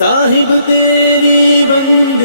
साहिब तेरी बंदियां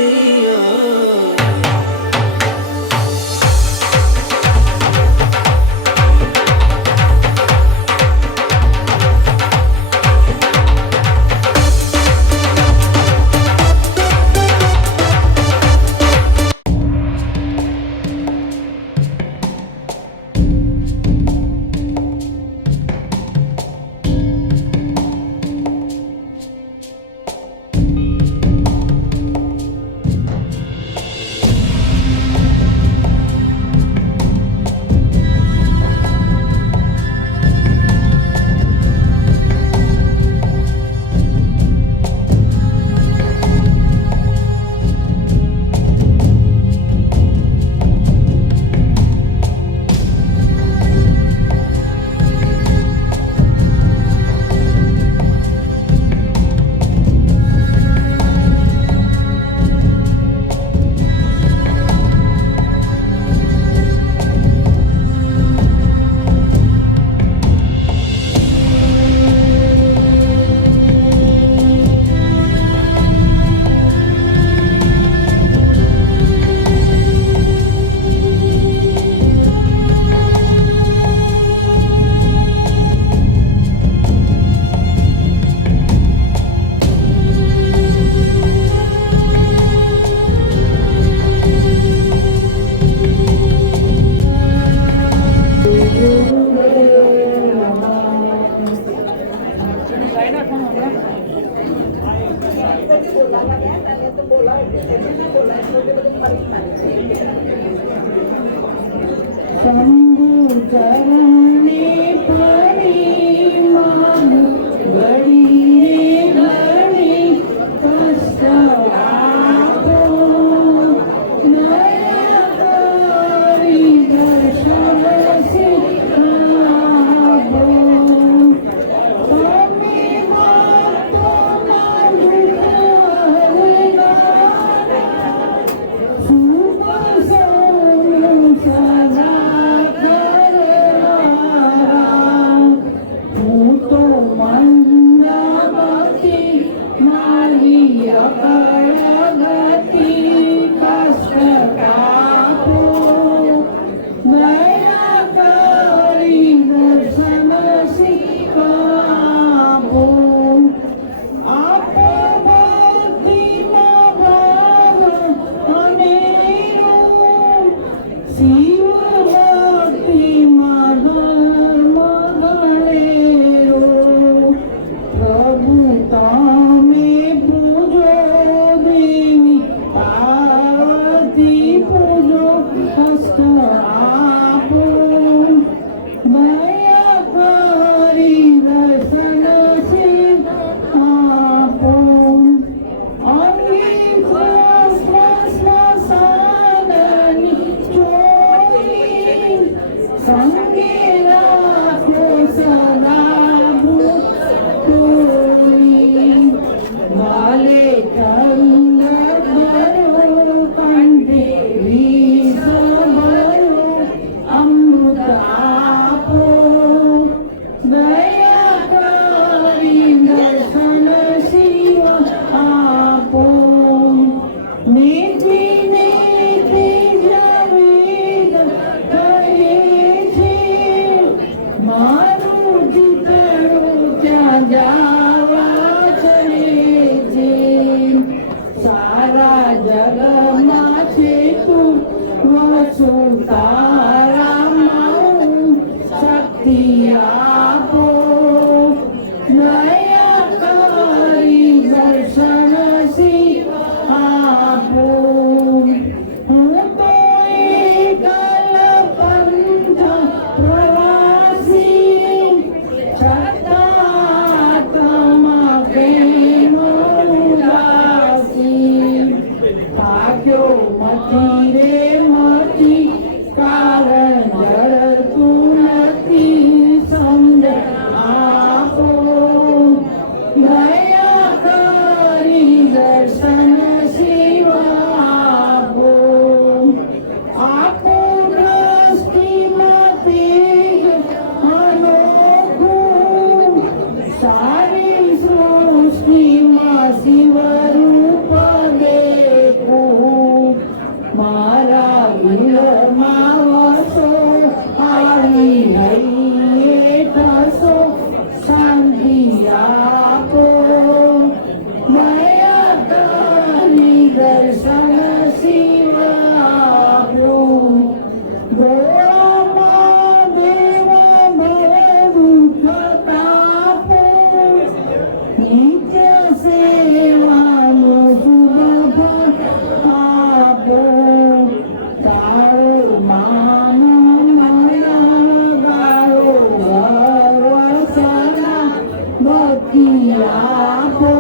આપો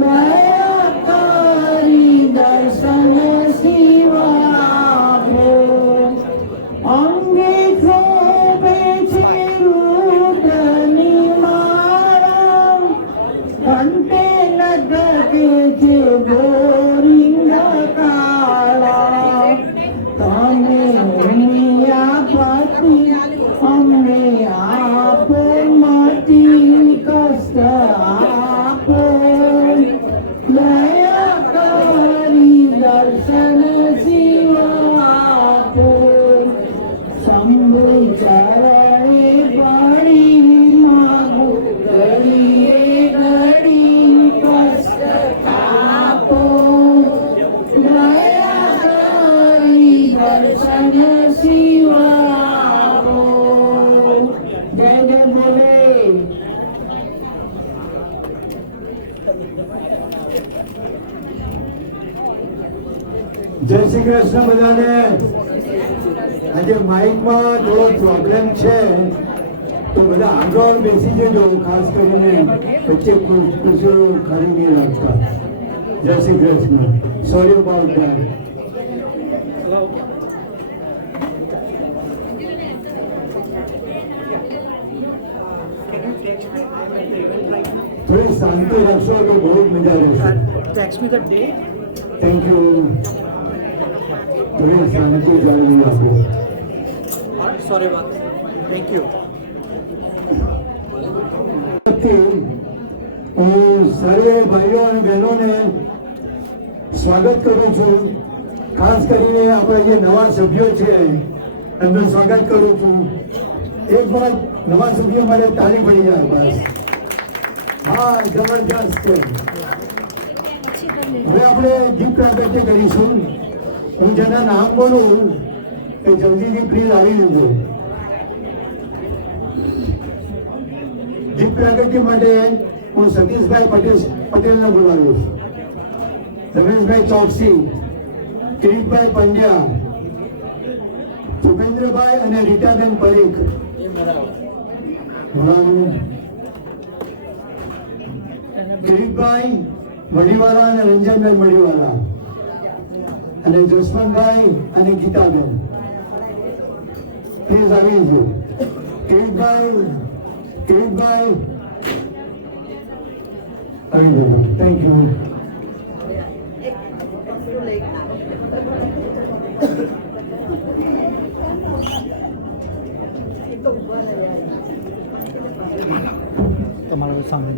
દયાકારી દર્શન શિવા આપો અંગે શોભે છે રૂદની માળા કંઠે લટકે છે ગોરિંગ કાળા તમે ઉમિયાપતિ અમને આપો મતી કષ્ટ આપો દયાકારી દર્શન શિવા આપો શંભુ ચરણે પડી માગુ ઘડીએ ઘડી કષ્ટ આપો દયાકારી દર્શન શિવા આપો જય જય બોલે જય શ્રી કૃષ્ણ બધાને. આજે માઇકમાં થોડો પ્રોબ્લેમ છે તો બધા આગળ બેસી જજો, ખાસ કરીને વચ્ચે ખુરશીઓ ખાલી નહીં રાખતા. જય Shri Krishna. Sorry about that. થોડી શાંતિ રાખશો તો બહુ જ મજા રહેશે. Text me the date. Thank you. થોડી શાંતિ જાળવી રાખો. Sorry, Bob. Thank you. હું સર્વે ભાઈઓ અને બહેનોને સ્વાગત કરું છું. ખાસ કરીને આપણા જે નવા સભ્યો છે એમનું સ્વાગત કરું છું. એક વાર નવા સભ્યો મારે તાળી પડી જાય બસ. હા, જબરજસ્ત છે. હવે આપણે દીપ પ્રાગટ્ય કરીશું. હું જેના નામ બોલું એ જલ્દીથી પ્લીઝ આવી જજો. દીપ પ્રાગટ્ય માટે હું સતીશભાઈ પટેલને બોલાવીશ. રમેશભાઈ ચોકસી, કિરીટભાઈ પંડ્યા, સુભેન્દ્રભાઈ અને રીટાબેન પરીખ બોલાવું. કિરીટભાઈ મડીવાલા અને રંજનભાઈ મડીવાલા અને જસવંતભાઈ અને ગીતાબેન પ્લીઝ આવી જજો. કિરીટભાઈ આવી જજો. Thank you. તમારા સામે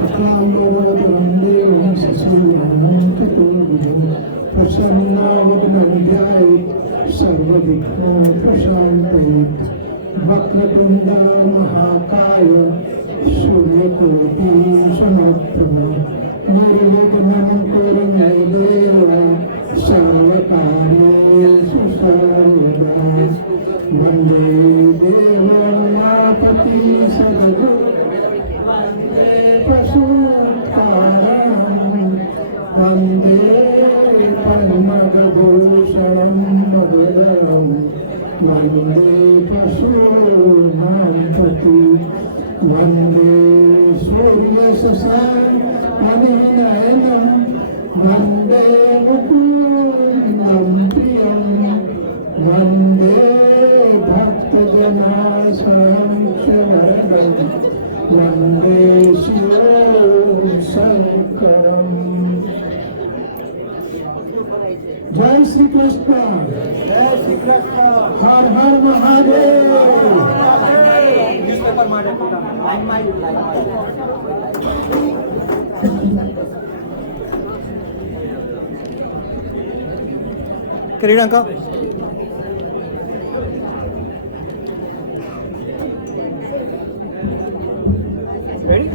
शुक्लाम्बरधरं देवं शशिवर्णं चतुर्भुजं प्रसन्नावदनं ध्यायेत् सर्वविघ्नोपशान्तयेत् वक्रतुण्डं महाकाय सूर्यकोटिः समप्रभः निर्विघ्नं कुरु मे देव सर्वकार्येषु सर्वदा वन्दे देवनापति सद्गुरु वन्दे पशुपतिं वन्दे पद्मभूषणं मधुरं वन्दे पशूनां पति वन्दे सूर्यशशाङ्कनयनं वन्दे मुकुन्दं प्रियं वन्दे भक्तजनाशङ्करं वन्दे शिवं शङ्करम् જય શ્રી કૃષ્ણ. જય શ્રી કૃષ્ણ. હર હર મહાદેવ. ન્યૂઝપેપર માટે Kirinanka. Ready?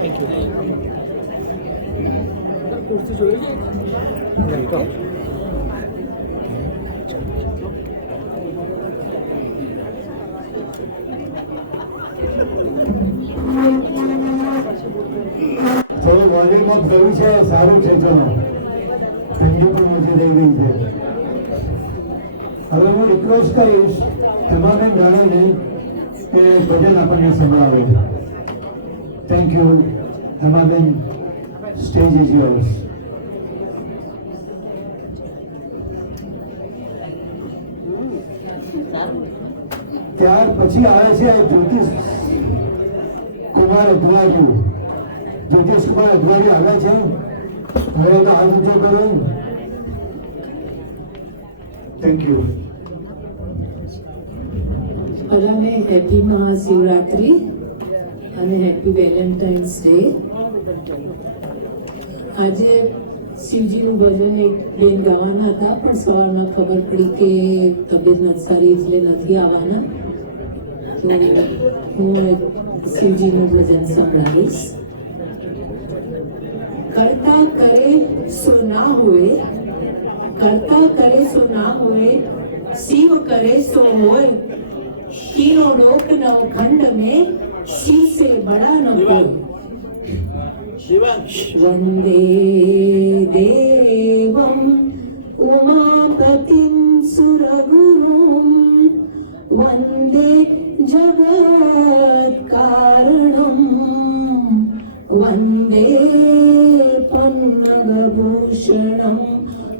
Thank you. There you go. થોડું વોલ્યુમ અપ થયું છે, સારું છે. ચલો, ઠંડી પણ ઓછી થઈ ગઈ છે. હવે હું રિક્વેસ્ટ કરીશ તમારે જાણોને કે ભજન આપણને સંભળાવે. Thank you Hemaben, stage is yours. ત્યાર પછી આવે છે જ્યોતિષ કુમાર અધવારી. જ્યોતિષ કુમાર અધવારી આવે છે. હવે તો હાથ ઊંચો કરો. Thank you. બધાને હેપી મહાશિવરાત્રિ અને હેપી વેલેન્ટાઇન્સ ડે. આજે શિવજીનું ભજન એક બેન ગાવાના હતા, પણ સવારમાં ખબર પડી કે તબિયત નથી સારી એટલે નથી આવવાના, તો હું શિવજીનું ભજન સંભળાવીશ. કરતા કરે સો ના હોય, કરતા કરે સો ના હોય, शिव करे सो होय, तीनों लोक नवखंड में शिव से बड़ा न कोई. वंदे देवं उमापतिं सुरगुरुं, वंदे जगत्कारणं, वंदे पन्नगभूषणं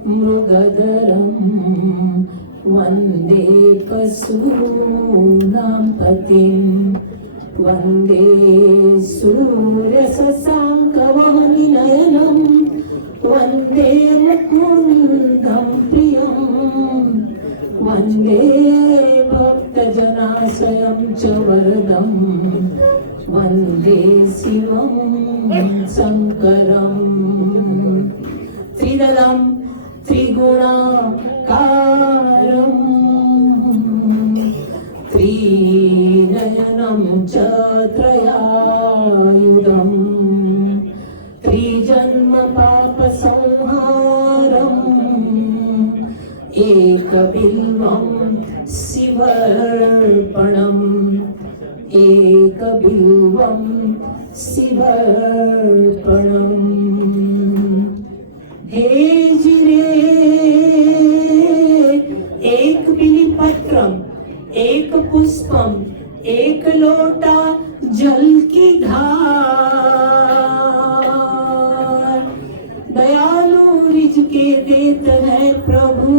मृगधरं, वंदे पशूनां पतिं, वंदे सूर्यशशाङ्कवहनिनयनं, वंदे मुकुन्दं प्रियं, वंदे भक्तजनाश्रयं च वरदं, वंदे शिवं शङ्करं. त्रिदलं त्रिगुणाकारं, त्रिनयनं च त्रयायुधं, त्रिजन्म पापसंहारम्, एकबिल्वं शिवर्पणम्, एकबिल्वं शिवर्पणम्. हे जिरे एक बिलीपत्रम, एक पुष्पम, एक लोटा जल की धार, दयालु रिझ के देत है प्रभु,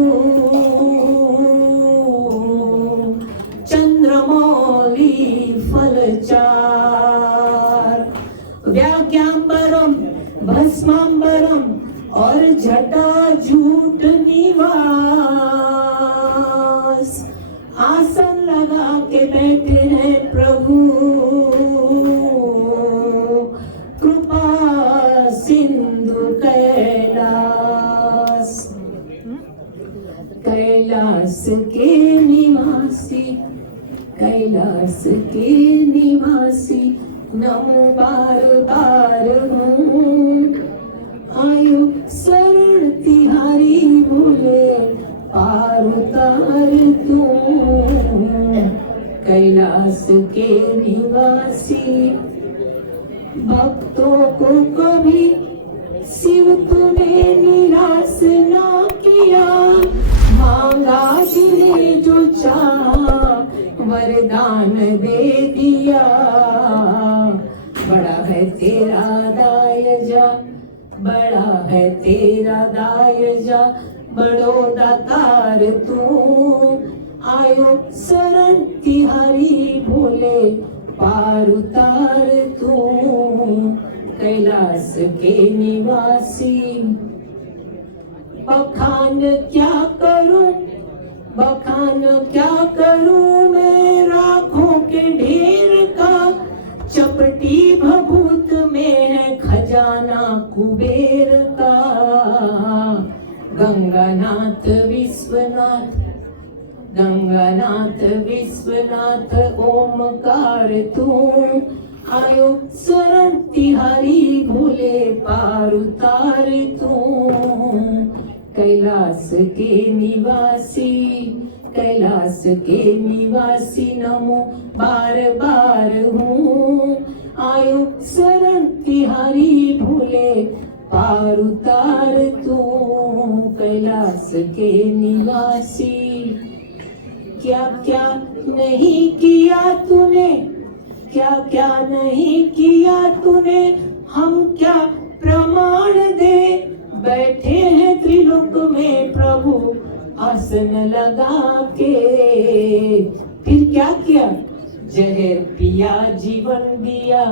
चंद्रमौली फलचार. व्याख्यांबरम भस्मांबरम और जटा झूठ निवास, आसन लगा के बैठे हैं प्रभु, कृपा सिंधु कैलास. कैलास के निवासी, कैलास के निवासी, नमो बार बार हूँ, आयु शरण तिहारी बोले पार उतार तू. कैलाश के निवासी, भक्तों को कभी शिव तूने निराश ना किया, मांगा तुझे जो चाहा वरदान दे दिया. बड़ा है तेरा दायजा, बड़ा है तेरा दायजा, बड़ो दातार तू. आयो शरण तिहारी भोले पार उतार तू. कैलाश के निवासी। बखान क्या करूं, बखान क्या करूं मैं राखों के ढेर का। चपटी भभूत में है खजाना कुबेर का। गंगानाथ विश्वनाथ, गंगानाथ विश्वनाथ ओमकार तू। आयो शरण तिहारी भोले पार उतार तू। कैलाश के निवासी, कैलाश के निवासी नमो बार बार हूँ। आयो शरण तिहारी भोले पार उतार तू। कैलाश के निवासी। क्या क्या नहीं किया तूने, क्या क्या नहीं किया तूने, हम क्या प्रमाण दे। बैठे हैं त्रिलोक में प्रभु आसन लगा के। फिर क्या किया, जहर पिया जीवन दिया,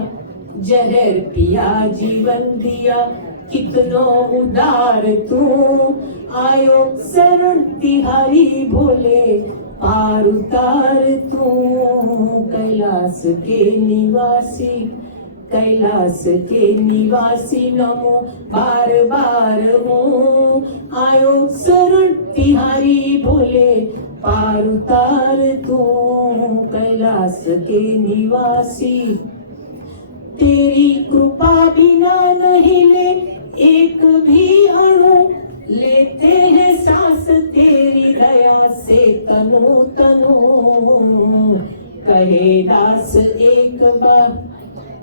जहर पिया जीवन दिया। कितनो उदार तू, आयो शरण तिहारी भोले पार उतार तू। कैलाश के निवासी, कैलाश के निवासी नमो बार बार हूँ। आयो शरण तिहारी भोले पार उतार तू। कैलाश के निवासी। तेरी कृपा बिना नहीं ले एक भी अणु, लेते हैं सांस तेरी दया से तनु तनु। कहे दास एक बार,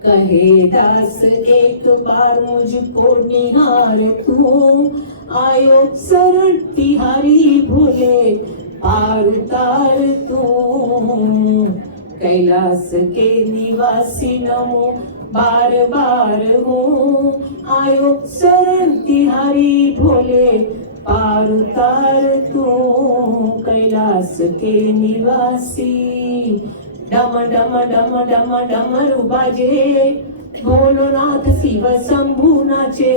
कहे दास एक बार मुझको निहार तू। आयो शरण तिहारी भोले पार उतार तू। कैलाश के निवासी नमो बार बार हूँ। आयो शरण तिहारी भोले पार उतार तू। कैलाश के निवासी। डम डम डम डम डमरू बाजे, भोलोनाथ शिव शंभु नाचे।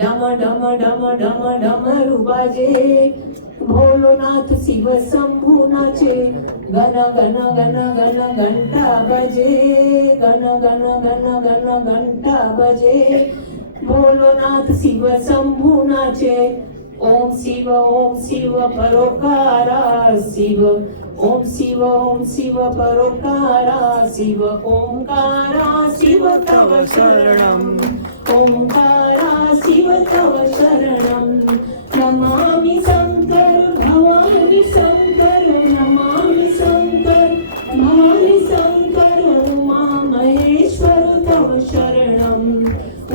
डम डम डम डम डमरू बाजे, भोलोनाथ शिव शंभु नाचे। गण गण गण गण घंटा बजे, गण गण गण गण घंटा बजे। भोलोनाथ शिव शंभु नाचे। ओम शिव परोकारा शिव। ओम शिव परोकारा शिव। ओंकारा शिव तव शरणम, ओंकारा शिव तव शरणम। नमामि शंकर भवानि शंकर, नमामि शंकर भवानि शंकर। उमा महेश्वर तव शरणम,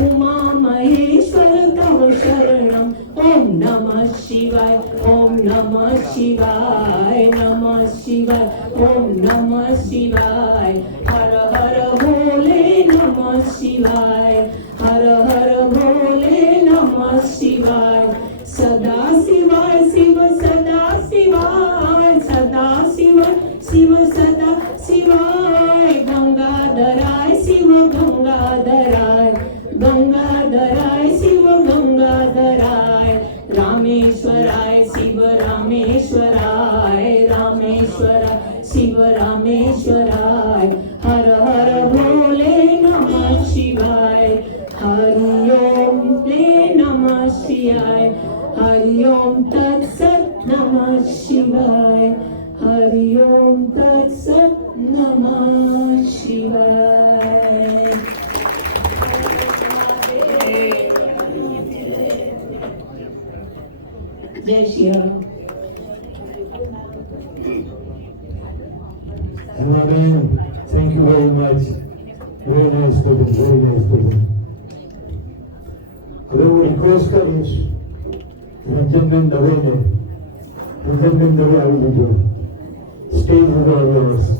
उमा महेश्वर तव शरणम। ओम नमः शिवाय, ओम नमः शिवाय, नमः शिवाय, ओम नमः शिवाय। हर हर भोले नमः शिवाय, हर हर भोले नमः शिवाय। सदा शिवाय शिव, सदा शिवाय, सदा शिव शिव सदा शिवाय। गंगाधराय शिव, गंगाधराय, गंगाधराय शिव, गंगाधराय। रामेश्वराय शिव, रामेश्वराय, रामेश्वराय शिव, रामेश्वराय। हर हर भोले नमः शिवाय। हरि ओम नमः शिवाय। हरि ओम तत्सत नमः शिवाय। हरि ओम तत्सत नमः शिवाय। जय Shri Ram. Amen. Thank you very much. Very nice talking, very nice talking. હવે હું રિક્વેસ્ટ કરીશ રંજનબેન દવેને, રંજનબેન દવે આવી લીધો સ્ટેજ ઉપર આવ્યા.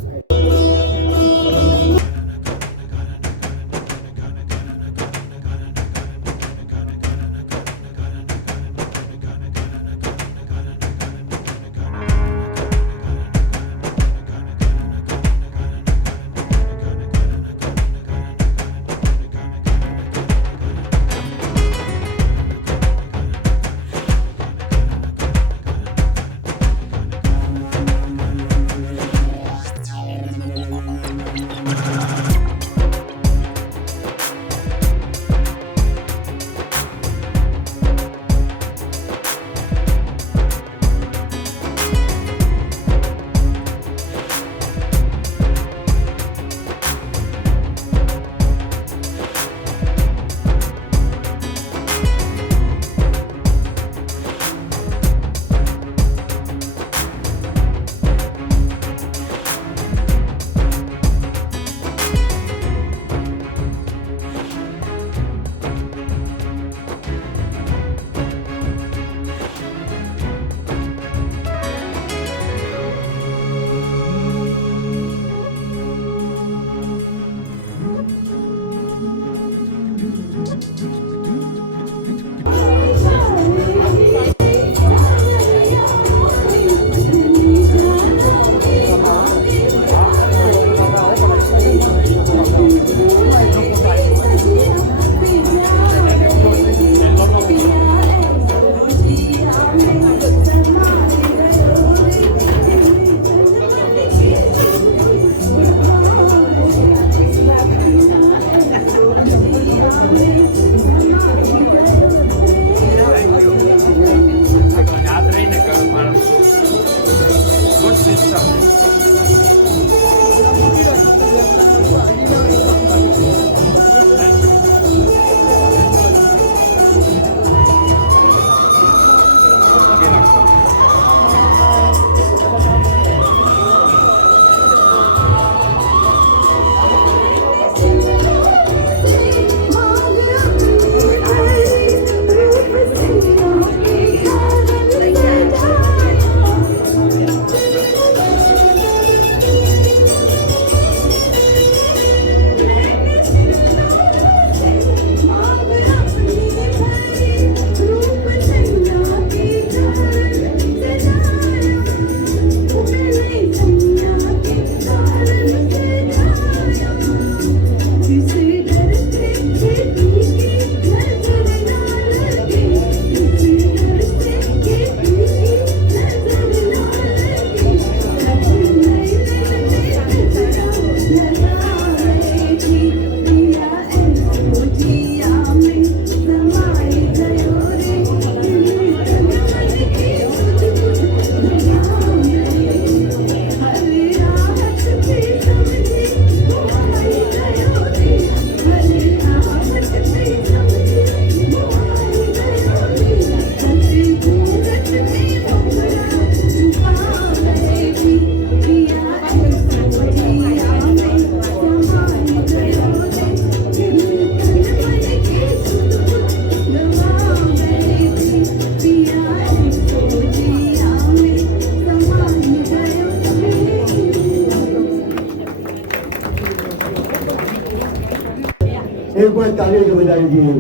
તાલીઓ બધાવી દઈએ.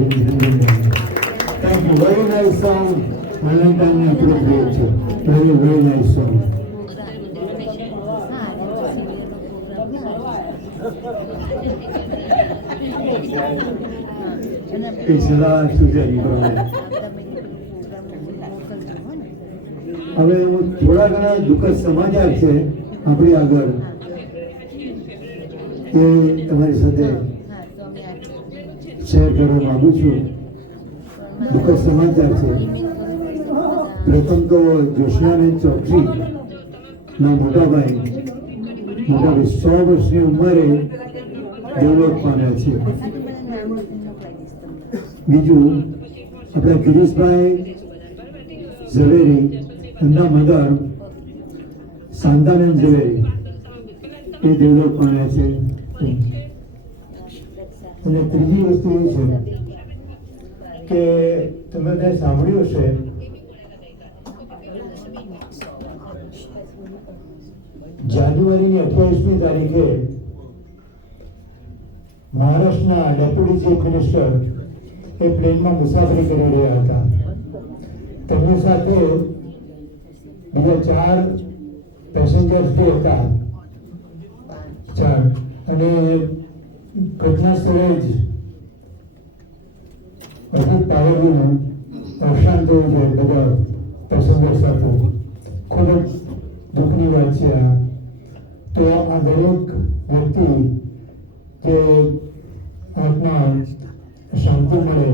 Thank you. Very nice song. વેલેન્ટાઇનને એપ્રોપ્રિએટ છે. Very very nice song. સલાહ સુજારી પ્રમાણે હવે હું થોડા ઘણા દુઃખદ સમાચાર છે આપણી આગળ એ તમારી સાથે શેર કરવા માંગુ છું. દુઃખદ સમાચાર છે. પ્રથમ તો જોશનાબેન ચોકસી ના મોટાભાઈ 100 વર્ષની ઉંમરે દેવલોક પામ્યા છે. બીજું આપણા ગિરીશભાઈ ઝવેરી, એમના મધર શાંતાબેન ઝવેરી એ દેવલોક પામ્યા છે. અને ત્રીજી વસ્તુ એ છે કે તમે બધા સાંભળ્યું છે જાન્યુઆરીની 28મી તારીખે મહારાષ્ટ્રના ડેપ્યુટી ચીફ મિનિસ્ટર એ પ્લેનમાં મુસાફરી કરી રહ્યા હતા. તેમની સાથે બીજા 4 પેસેન્જર્સ જે હતા 4 અને ઘટના સ્થળે જ અધિક પાવરનું અવસાન થયું છે બધા પેસેન્જર સાથે. ખૂબ જ દુઃખની વાત છે આ. તો આ દરેક વ્યક્તિ જે આત્મા શાંતિ મળે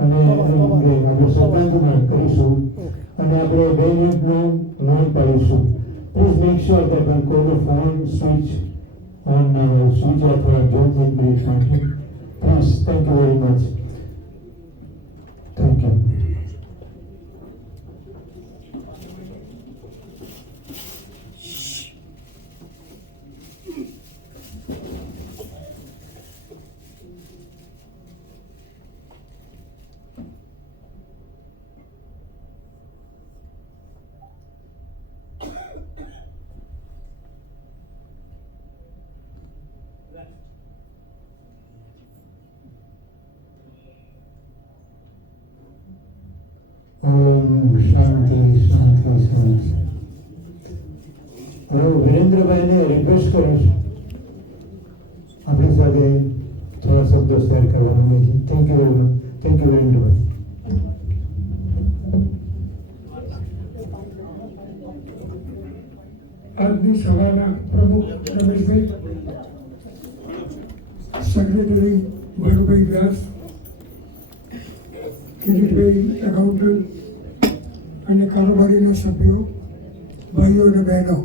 અને આપણે શ્રદ્ધાંજલિ કરીશું અને આપણે 2 મિનિટનું મૌન પાડીશું. Please make sure that when call the phone switch on switch off don't make me function. Please, thank you very much. Thank you. શાંતિ શાંતિ શાંતિ. હું વિરેન્દ્રભાઈને રિક્વેસ્ટ કરીશ આપણી સાથે થોડા શબ્દો શેર કરવાનું. Thank you very much. Thank you Virendrabhai. આજની સભાના પ્રમુખ રમેશભાઈ, સેક્રેટરી ભરુભાઈ વ્યાસ, કિરીટભાઈ એકાઉન્ટન્ટ અને કારોબારીના સભ્યો, ભાઈઓ અને બહેનો,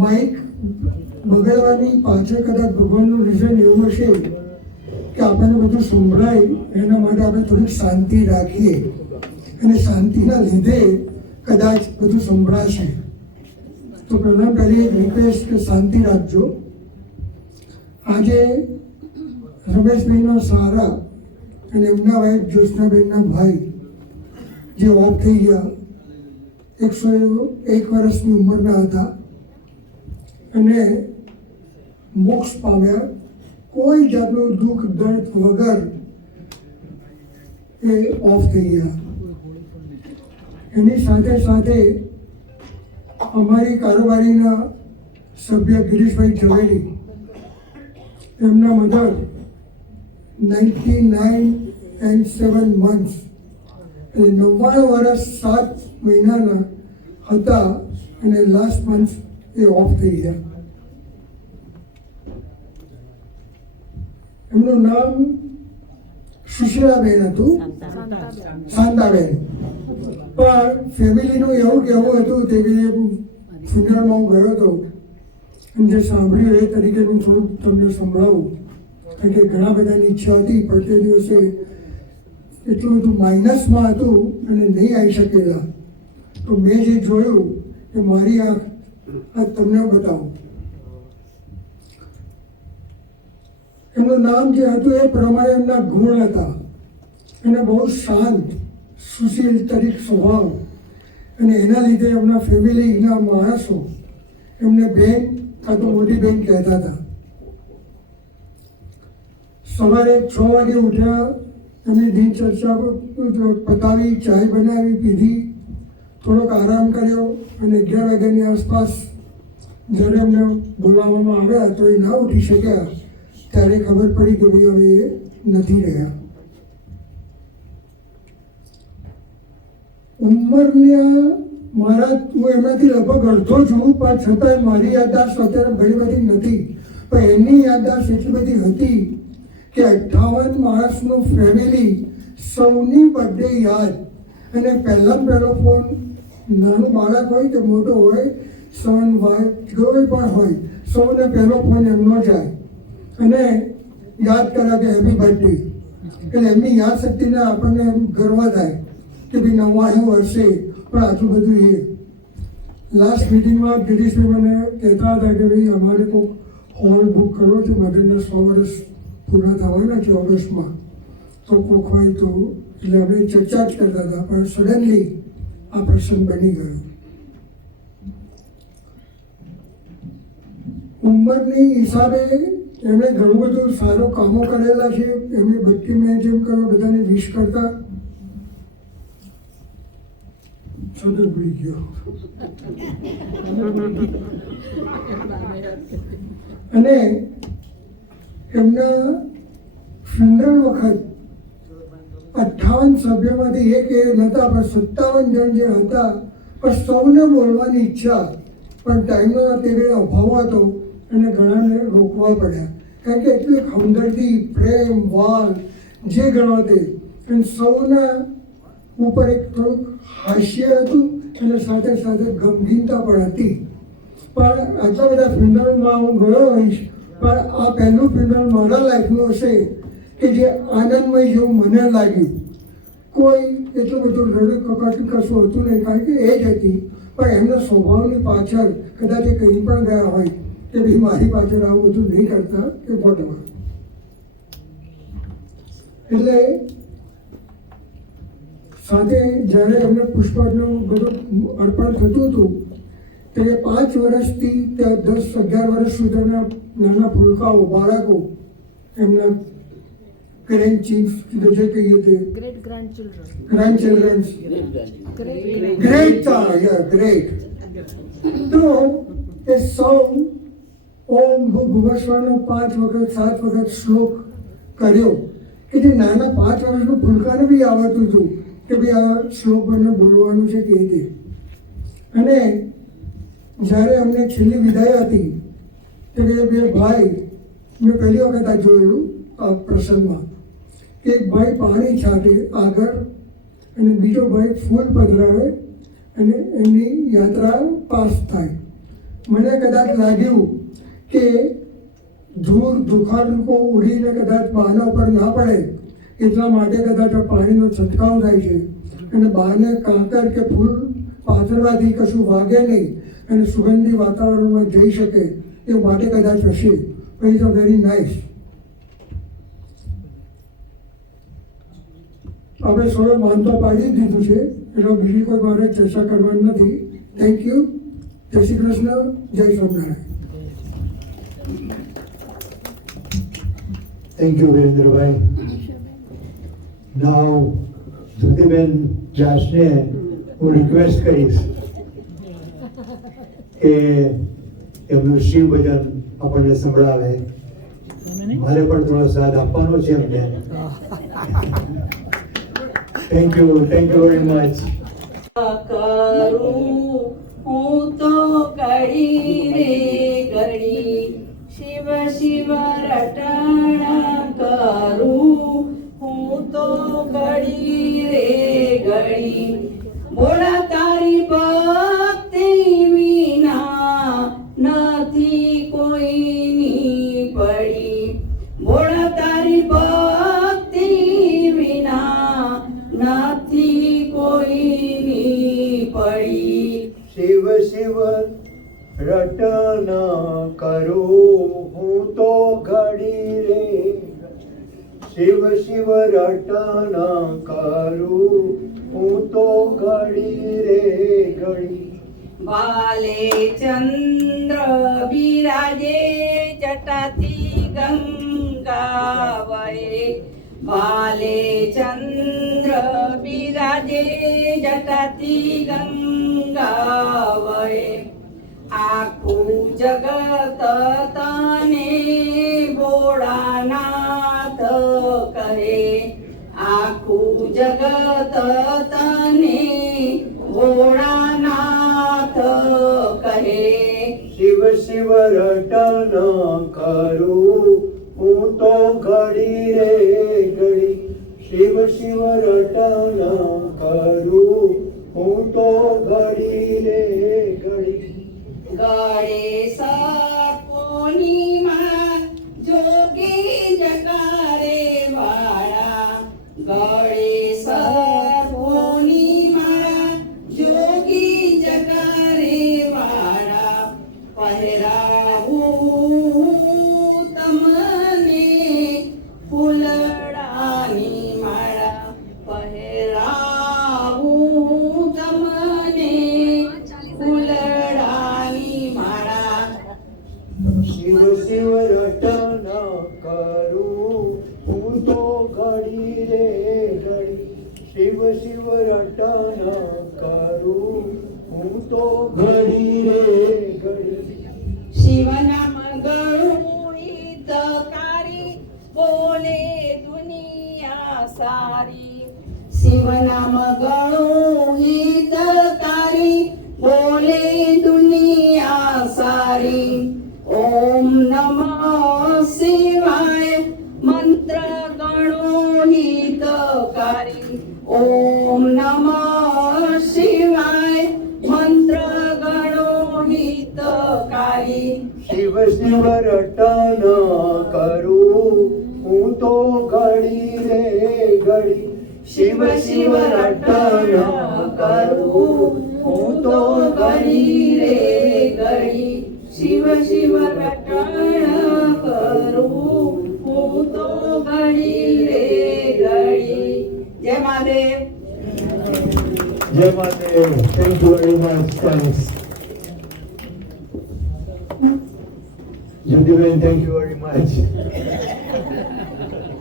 માઇક બગડવાની પાછળ કદાચ ભગવાનનું રીઝન એવું હશે કે આપણને બધું સંભળાય, એના માટે આપણે થોડીક શાંતિ રાખીએ અને શાંતિના લીધે કદાચ બધું સંભળાશે. તો પહેલી એક રિક્વેસ્ટ કે શાંતિ રાખજો. આજે રમેશભાઈનો સારા અને એમના વાઈફ જ્યોત્સનાબેનના ભાઈ જે ઓફ થઈ ગયા, 101 વર્ષની ઉંમરના હતા અને મોક્ષ પામ્યા. કોઈ જાતનું દુઃખ દર્દ વગર એ ઓફ થઈ ગયા. એની સાથે સાથે અમારી કારોબારીના સભ્ય ગિરીશભાઈ ઝવેરી, એમના મધર 99 and 7 months, 99 વર્ષ 7 મહિનાના હતા અને લાસ્ટ મંથ એ ઓફ થઈ ગયા. એમનું નામ સુશીલાબેન હતું, શાંતાબેન. પણ ફેમિલીનું એવું કહેવું હતું તે કે ફ્યુનરલમાં હું ગયો હતો અને જે સાંભળ્યું એ તરીકે હું થોડુંક તમને સંભળાવું, કારણ કે ઘણા બધાની ઈચ્છા હતી પણ તે દિવસે એટલું બધું માઇનસમાં હતું અને નહીં આવી શકેલા. તો મેં જે જોયું કે મારી આંખ આ તમને બતાવું. એમનું નામ જે હતું એ પ્રમાણે એમના ગુણ હતા અને બહુ શાંત સુશીલ તરીક સ્વભાવ, અને એના લીધે એમના ફેમિલીના માણસો એમને બેન કાં તો મોટી બેન કહેતા હતા. સવારે 6 વાગે ઉઠ્યા, એમની દિનચર્યા પતાવી, ચાય બનાવી પીધી, થોડોક આરામ કર્યો અને 11 વાગ્યાની આસપાસ જ્યારે અમને બોલાવવામાં આવ્યા તો એ ના ઉઠી શક્યા, ત્યારે ખબર પડી કે ભાઈ હવે એ નથી રહ્યા. ઉંમરના મારા હું એમનાથી લગભગ અડધો છું, પણ છતાંય મારી યાદદાસ્ત અત્યારે ઘણી બધી નથી, પણ એમની યાદદાસ્ત એટલી બધી હતી કે 58 માણસનું ફેમિલી, સૌની બર્થડે યાદ, અને પહેલો ફોન, નાનું બાળક હોય કે મોટો હોય, સન વાઇફ કોઈ પણ હોય, સૌને પહેલો ફોન એમનો જાય અને યાદ કર્યા કે હેપી બર્થડે. એટલે એમની યાદશક્તિને આપણને એમ ગર્વ થાય કે ભાઈ 99 વર્ષે પણ આટલું બધું. એ લાસ્ટ મિટિંગમાં ગિરીશભાઈ મને કહેતા હતા કે ભાઈ અમારે કોઈક હોલ બુક કરવો છે, મધરના 100 વર્ષ પૂરા થવાના છે ઓગસ્ટમાં, તો કોઈક હોય તો. એટલે અમે ચર્ચા જ કરતા હતા, પણ સડનલી આ પ્રસંગ બની ગયો. ઉંમરની હિસાબે એમણે ઘણું બધું સારું કામો કરેલા છે. એમની બધી મેં જેમ કહ્યું બધાને વિશ કરતા છોટો ભૂલી ગયો. અને એમના ફિનરલ વખત 58 સભ્યોમાંથી એક એ નહોતા, પણ 57 જણ જે હતા, પણ સૌને બોલવાની ઈચ્છા, પણ ટાઈમનો તે અભાવ હતો અને ઘણાને રોકવા પડ્યા, કારણ કે એટલી હમદર્દી, પ્રેમ, વાલ જે ગણો તે, અને સૌના ઉપર એક થોડુંક હાસ્ય હતું અને સાથે સાથે ગમગીનતા પણ હતી. પણ આટલા બધા ફિનરલમાં હું ગયો હોઈશ, પણ આ પહેલું ફિનરલ મારા લાઈફનું હશે કે જે આનંદમય જેવું મને લાગ્યું. કોઈ એટલું બધું રડું કપાટું કશું હતું નહીં, કારણ કે એ જ હતી, પણ એમના સ્વભાવની પાછળ કદાચ એ કંઈ પણ ગયા હોય કે ભાઈ મારી પાછળ આવું બધું નહીં કરતા કે વોટેવર. એટલે સાથે જ્યારે એમને પુષ્પનું બધું અર્પણ થતું હતું ત્યારે 5 વર્ષથી ત્યાં 10-11 વર્ષ સુધીના નાના ભૂલકાઓ, બાળકો, એમના ગ્રેન્ડ ચીફ જે કહીએ તે ગ્રેન્ડ ગ્રેટ. તો એ સૌ ઓમ ભુવસ્વરનો 5 વખત 7 વખત શ્લોક કર્યો કે જે નાના 5 વર્ષનું ભૂલકાને બી આવડતું હતું કે ભાઈ આ શ્લોક મને બોલવાનું છે કે તે. અને જ્યારે અમને છેલ્લી વિદાય હતી કે બે ભાઈ, મેં પહેલી વખત આ જોયેલું આ પ્રસંગમાં કે એક ભાઈ પાણી છાંટે આગળ અને બીજો ભાઈ ફૂલ પધરાવે અને એમની યાત્રા પાસ થાય. મને કદાચ લાગ્યું કે ધૂળ ધુખાડકો ઉડીને કદાચ બહાના ઉપર ના પડે એટલા માટે કદાચ આ પાણીનો છંટકાવ થાય છે અને બહાને કાંકર કે ફૂલ પાથરવાથી કશું વાગે નહીં અને સુગંધી વાતાવરણમાં જઈ શકે એ માટે કદાચ હશે. It's a very nice. આપણે સૌએ માનતો પાડી દીધું છે, એટલે બીજી કોઈ મારે ચર્ચા કરવાની નથી. Thank you. જય શ્રી કૃષ્ણ. જય સ્વામિનારાયણ. Thank you Virendrabhai. નાવ જ્યોતિબેન જાસને હું રિક્વેસ્ટ કરીશ કે એમનું શિવ ભજન આપણને સંભળાવે. મારે પણ થોડો સાથ આપવાનો છે એમને. Thank you very much. કરું હું તો ઘડી રે ઘડી શિવ શિવ રટણ કરું હું તો ઘડી રે ઘડી બોલા તારી ભક્તિ વિના નથી કોઈની પડી બોલા તારી ભક્તિ વિના નથી કોઈની પડી શિવ શિવ રટન કરું હું તો ઘડી રે. શિવ શિવ રટન કરું હું તો ઘડી રે ઘડી. બાલે ચંદ્ર બિરાજે જટાતી ગંગા ગાવય વાલે ચંદ્ર બિરાજે જટાતી ગંગાવય આખું જગત તને ભોળાનાથ કહે આખું જગત તને ભોળાનાથ કહે શિવ શિવ રટન કરું હું તો ઘડી રે ઘડી શિવ શિવ રટન કરું હું તો ઘડી રે ઘડી ગળે સપોની માં જોગી જગારે વાળા ગળે સપોની માં જોગી જગારે વાળા પહેરાવું તમને ફૂલડાની માળા પહેરાવું તમને ફૂલડાની માળા શિવ શિવ રટન કરું હું તો ઘડી રે ઘડી શિવ શિવ રટન કરું હું તો ઘડી રે ઘડી શિવ નામ ગણું હિતકારી બોલે દુનિયા સારી શિવ નામ ગણું હિતકારી બોલે દુનિયા સારી ઓમ નમઃ શિવાય મંત્ર ગણો હિતકારી ઓમ નમઃ શિવાય મંત્ર ગણો હિતકારી શિવ શિવ રટન કરું હું તો ઘડી રે ઘડી શિવ શિવ રટન કરું હું તો ઘડી રે ઘડી શિવ શિવ રટણ કરું હું તો ઘડી રે ઘડી જય મહાદેવ જય Mahadev thank you very much thanks Jyotiben thank you very much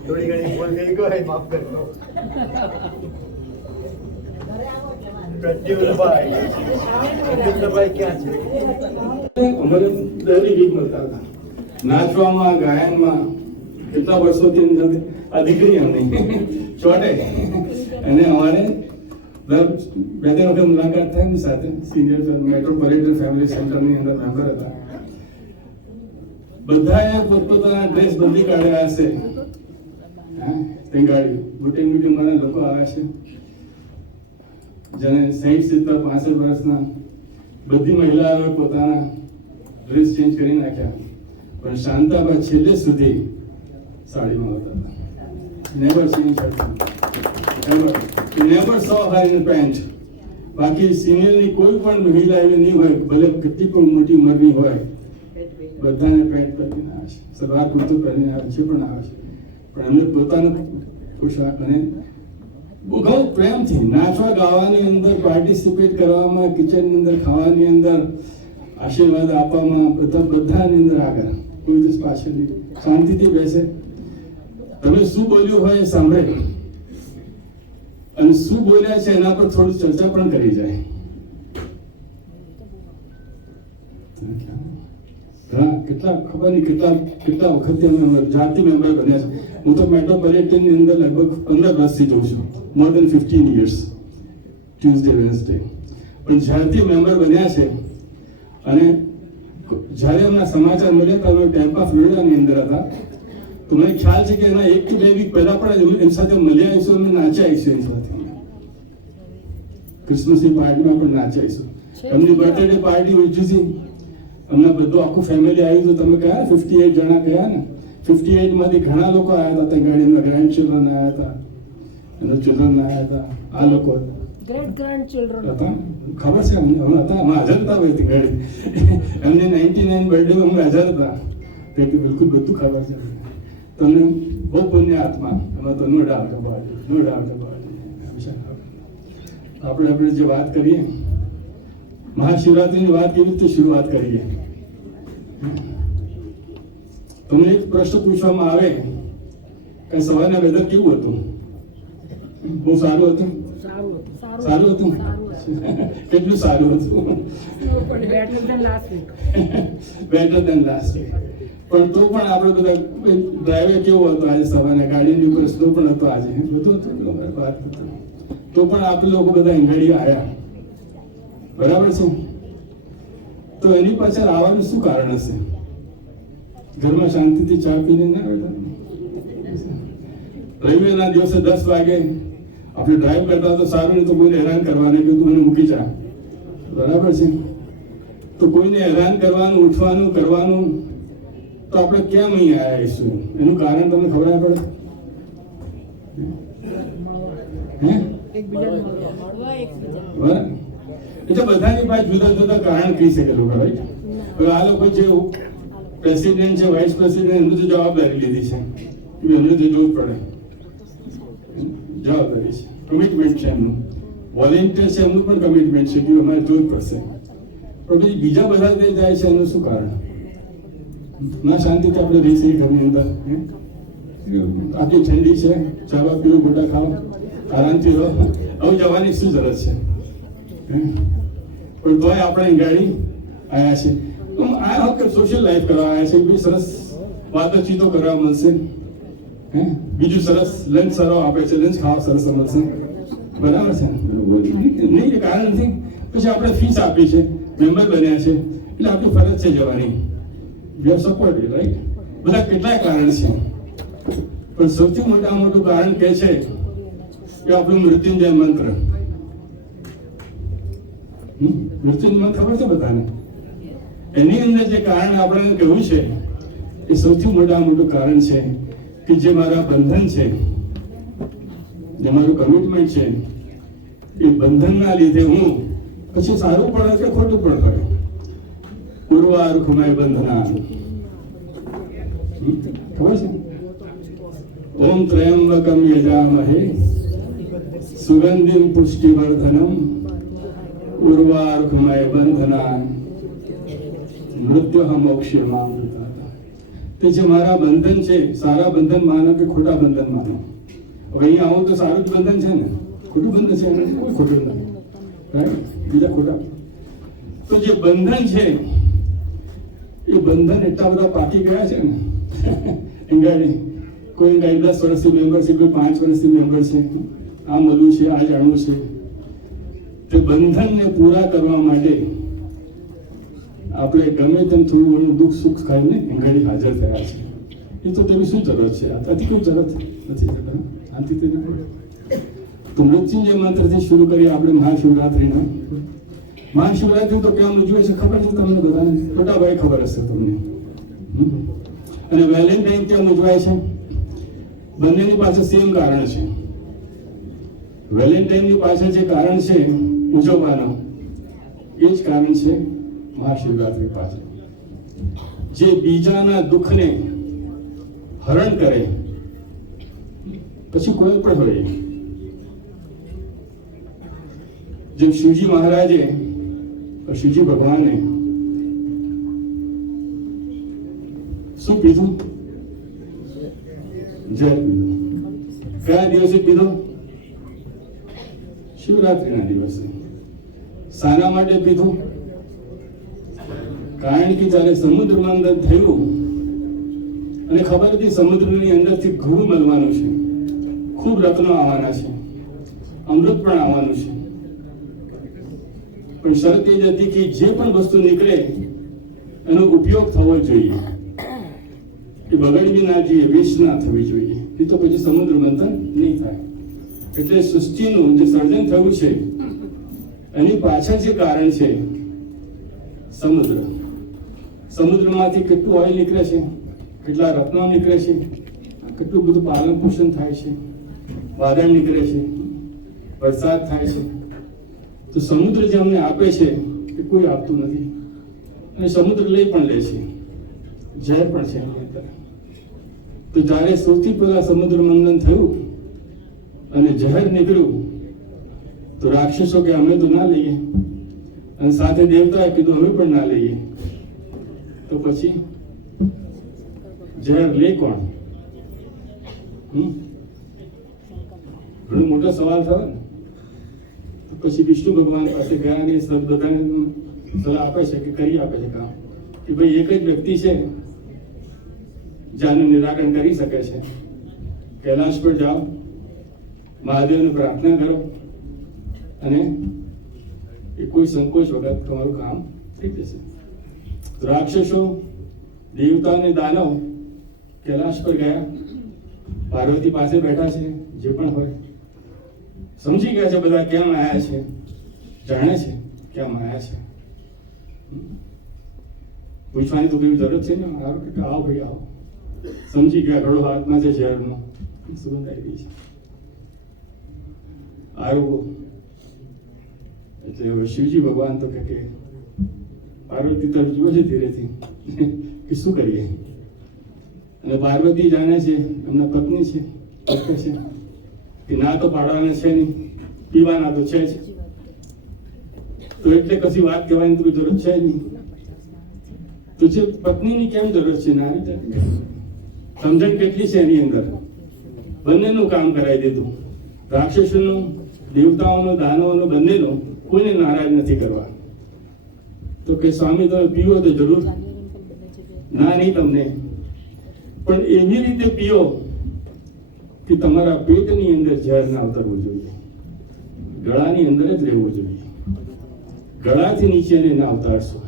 થોડી ઘણી ભૂલ થઈ ગઈ માફ કરજો પ્રદ્યુમ્નભાઈ ક્યાં છે અમારે દરેક ગીત મળતા હતા નાચવામાં ગાયનમાં કેટલા વર્ષોથી આ દીકરી અમને ચોટે અને અમારે દર બે ત્રણ વખત મુલાકાત થાય એમની સાથે સિનિયર મેટ્રોપોલિટન ફેમિલી સેન્ટરની અંદર મેમ્બર હતા બધાએ પોતપોતાના ડ્રેસ બદલી કાઢ્યા હશે ગાડી મોટી મોટી ઉંમરના લોકો આવ્યા છે જેને 60, 70, 65 વર્ષના બધી મહિલાઓએ પોતાના ડ્રેસ ચેન્જ કરી નાખ્યા પણ શાંતાબા છેલ્લે સુધી સાડીમાં આવતા હતા never scene never so her in pant બાકી સિનિયરની કોઈ પણ મહિલા એવી નહીં હોય ભલે કેટલી પણ મોટી ઉંમરની હોય બધાને પેન્ટ પહેરીને આવે છે સલવાર કુર્તો પહેરીને આવે છે પણ આવે છે પણ એમને પોતાનું પોશાક અને બહુ પ્રેમથી નાચવા ગાવાની અંદર પાર્ટિસિપેટ કરવામાં કિચનની અંદર ખાવાની અંદર આશીર્વાદ આપવામાં બધાની અંદર આગળ કોઈ દિવસ પાછળ નહીં શાંતિથી બેસે તમે શું બોલ્યું હોય એ સાંભળે અને શું બોલ્યા છે એના પર થોડી ચર્ચા પણ કરી જાય કેટલા ખબર નહીં કેટલા વખતથી અમે જાતિ મેમ્બર બન્યા છે હું તો મેટ્રોપોલિટનની અંદર લગભગ 15 વર્ષથી જોઉં છું મોર દેન 15 years ટ્યુઝડે વેન્સડે પણ જ્યારથી મેમ્બર બન્યા છે અને જ્યારે અમને સમાચાર મળ્યા તો અમે ટેમ્પા ફ્લોરિડાની અંદર હતા તો મને ખ્યાલ છે કે એના 1 કે 2 વીક પહેલા પણ એની સાથે મળ્યા આવીશું અમે નાચ્યા આવીશું એની સાથે ક્રિસમસની પાર્ટીમાં પણ નાચ્યા આવીશું એમની બર્થડે પાર્ટી ઉજવી અમને બધું આખું ફેમિલી આવ્યું હતું તમે કયા 58 જણા ગયા ને 58 માંથી ઘણા લોકો આવ્યા હતા ગાડીમાં ગ્રેન્ડ ચિલ્ડ્રન આવ્યા હતા અને ચિલ્ડ્રન આવ્યા હતા આ લોકો ગ્રેટ ગ્રાન્ડ ચિલ્ડ્રન હતા ખબર છે અમને અમે હતા અમે હાજર હતા ભાઈ ગાડી એમને 99 બર્થડે અમે હાજર હતા તે બિલકુલ બધું ખબર છે તમને બહુ પુણ્ય આત્મા અમે તો નો ડાઉટ આપણે જે વાત કરીએ મહાશિવરાત્રીની વાત કેવી રીતે શરૂઆત કરીએ તમને એક પ્રશ્ન પૂછવામાં આવે કઈ સવારના વેધર કેવું હતું? બહુ સારું હતું. સારું હતું. કેટલું સારું હતું? Better than last week. પણ તો પણ આપણે બધા ડ્રાઈવર કેવો હતો આજે સવારે, ગાડીની ઉપર સ્લો પણ હતો આજે, બધું હતું, વાત હતું. તો પણ આપણે લોકો બધા ઈંગાડી આવ્યા, બરાબર છે? તો એની પાછળ આવવાનું શું કારણ હશે? ઘરમાં શાંતિથી ચા પીને ના આવ્યા? રવિવારના દિવસે 10 વાગે આપણે ડ્રાઈવ કરતા તો સારું, નહીં તો કોઈને હેરાન કરવાને કે તું મને મૂકી જા, બરાબર છે? તો કોઈને હેરાન કરવાનું, ઉઠવાનું, કરવાનું, તો આપણે કેમ અહીં આવીશું? એનું કારણ તમને ખબર પડે? બરાબર. એટલે બધાની પાસે જુદા જુદા કારણ કહી શકે લોકો, રાઈટ? હવે આ લોકો જે પ્રેસિડેન્ટ છે, વાઇસ પ્રેસિડેન્ટ, એમનું તો જવાબદારી લીધી છે, એમને તો જોવું પડે, જવાબદારી છે, કમિટમેન્ટ છે એમનું, વોલેન્ટિયર છે એમનું પણ કમિટમેન્ટ છે કે અમારે જોવું પડશે. પણ પછી બીજા બધા કઈ જાય છે એનું શું કારણ? ના શાંતિથી આપણે રહી શકીએ ઘરની અંદર? આટલી ઠંડી છે, ચાલો પીવો, ગોટા ખાઓ, આરામથી રહો, હવે જવાની શું જરૂર છે? પણ તોય આપણે ગાડી આવ્યા છે. આ વખતે સોશિયલ લાઈફ કરવા આવ્યા છે, બી સરસ વાતચીતો કરવા મળશે, બીજું સરસ લંચ સારો આપે છે, લંચ ખાવા સરસ મળશે, બરાબર છે? નહીં કારણ નથી. પછી આપણે ફીસ આપી છે, મેમ્બર બન્યા છે, એટલે આપણી ફરજ છે જવાની. We are supported, right? બધા કેટલાય કારણ છે, પણ સૌથી મોટું કારણ કે છે કે આપણું મૃત્યુંજય મંત્ર. મૃત્યુંજય મંત્ર ખબર છે બધાને? એની અંદર જે કારણ આપણે કહ્યું છે એ સૌથી મોટું કારણ છે કે જે મારા બંધન છે, જે મારું કમિટમેન્ટ છે, એ બંધનના લીધે હું પછી સારું પડે કે ખોટું પણ હોય, પૂર્વાર્ખમય બંધના. ખબર છે? ઓમ ત્રયંબકમ યજામહે સુગંધિમ પુષ્ટિવર્ધનમ ઉર્વાર્ખમય બંધના મૃત્યુ મોક્ષ્યમાં. તે જે મારા બંધન છે, સારા બંધન માનો કે ખોટા બંધન માનો? હવે અહીંયા આવું તો સારું જ બંધન છે ને, ખોટું બંધન છે કોઈ ખોટું નથી, બીજા ખોટા. તો જે બંધન છે એ બંધન એટલા બધા પાકી ગયા છે ને ઈંગાડી. કોઈ 10 વર્ષથી મેમ્બર છે, કોઈ 5 વર્ષથી મેમ્બર છે, આ મળવું છે, આ જાણવું છે. તે બંધનને પૂરા કરવા માટે આપણે ગમે તેમ થોડું ઘણું દુઃખ સુખ ખાઈને ઈંગાડી હાજર થયા છે. એ તો તેની શું જરૂરત છે? આથી કોઈ જરૂરત નથી. શાંતિથી તો મૃત્યુંજય મંત્રથી શરૂ કરીએ આપણે મહાશિવરાત્રિના. મહાશિવરાત્રિ તો કેમ ઉજવે છે ખબર છે તમને બધાને? મોટા ભાઈ ખબર હશે તમને. અને વેલેન્ટાઇન કેમ ઉજવાય છે? બંનેની પાછળ સેમ કારણ છે. વેલેન્ટાઇનની પાછળ જે કારણ છે ઉજવવાનો, એ જ કારણ છે મહાશિવરાત્રિ પાછળ. જે બીજાના દુઃખને હરણ કરે, પછી કોઈ પણ હોય, જેમ શિવજી મહારાજે, શિવજી ભગવાને શું પીધું? ઝેર પીધું. કયા દિવસે પીધું? શિવરાત્રિના દિવસે. શાના માટે પીધું? કારણ કે જ્યારે સમુદ્ર મંથન થયું અને ખબર હતી સમુદ્રની અંદરથી ઘણું મળવાનું છે, ખૂબ રત્નો આવવાના છે, અમૃત પણ આવવાનું છે, પણ શરત એ જ હતી કે જે પણ વસ્તુ નીકળે એનો ઉપયોગ થવો જોઈએ, એ બગડવી ના જોઈએ, વેસ્ટ ના થવી જોઈએ. એ તો પછી સમુદ્ર મંથન નહીં થાય. એટલે સૃષ્ટિનું જે સર્જન થયું છે એની પાછળ જે કારણ છે સમુદ્ર. સમુદ્રમાંથી કેટલું ઓઇલ નીકળે છે, કેટલા રત્નો નીકળે છે, કેટલું બધું પાલન પોષણ થાય છે, વાદળ નીકળે છે, વરસાદ થાય છે. તો સમુદ્ર જે અમને આપે છે એ કોઈ આપતું નથી, અને સમુદ્ર લઈ પણ લે છે, ઝેર પણ છે એની અંદર. તો જ્યારે સૌથી પહેલા સમુદ્ર મંથન થયું અને ઝેર નીકળ્યું તો રાક્ષસો કે અમે તો ના લઈએ, અને સાથે દેવતાએ કીધું અમે પણ ના લઈએ. તો પછી ઝેર લે કોણ? ઘણો મોટો સવાલ થયો ને. પછી વિષ્ણુ ભગવાન પાસે ગયા અને બધાને સલાહ આપે છે કે કરી આપે છે કામ કે ભાઈ એક જ વ્યક્તિ છે જાનું નિરાકરણ કરી શકે છે. કૈલાશ પર જાઓ, મહાદેવને પ્રાર્થના કરો અને એ કોઈ સંકોચ વગર તમારું કામ થઈ જશે. રાક્ષસો, દેવતા અને દાનવ કૈલાશ પર ગયા, પાર્વતી પાસે બેઠા છે. જે પણ હોય સમજી ગયા છે બધા કેમ આવ્યા છે, જાણે છે કેમ આવ્યા છે. પૂછવાની તો કોઈ જરૂર છે ને, આવો ભાઈ આવો. સમજી ગયા ઘડો હાથમાં છે ઝેરનો, સુગંધ આવી છે. આવ્યો એટલે શિવજી ભગવાન તો કે પાર્વતી તરફ જુએ છે ધીરેથી કે શું કરીએ. અને પાર્વતી જાણે છે એમના પત્ની છે, છે કે ના તો પાડવાના છે નહીં, પીવાના તો છે જ, તો એટલે કશી વાત કહેવાની તો જરૂર છે નહીં. તો જે પત્નીની કેમ જરૂર છે? નાની સમજણ કેટલી છે એની અંદર. બંનેનું કામ કરાવી દીધું, રાક્ષસોનું, દેવતાઓનું, દાનવોનું, બંનેનું. કોઈને નારાજ નથી કરવા. તો કે સ્વામી તમે પીવો તો જરૂર, ના નહીં તમને, પણ એવી રીતે પીઓ કે તમારા પેટની અંદર ઝેર ના ઉતરવું જોઈએ, ગળાની અંદર જ રહેવું જોઈએ. ગળાથી નીચે ના ઉતારશો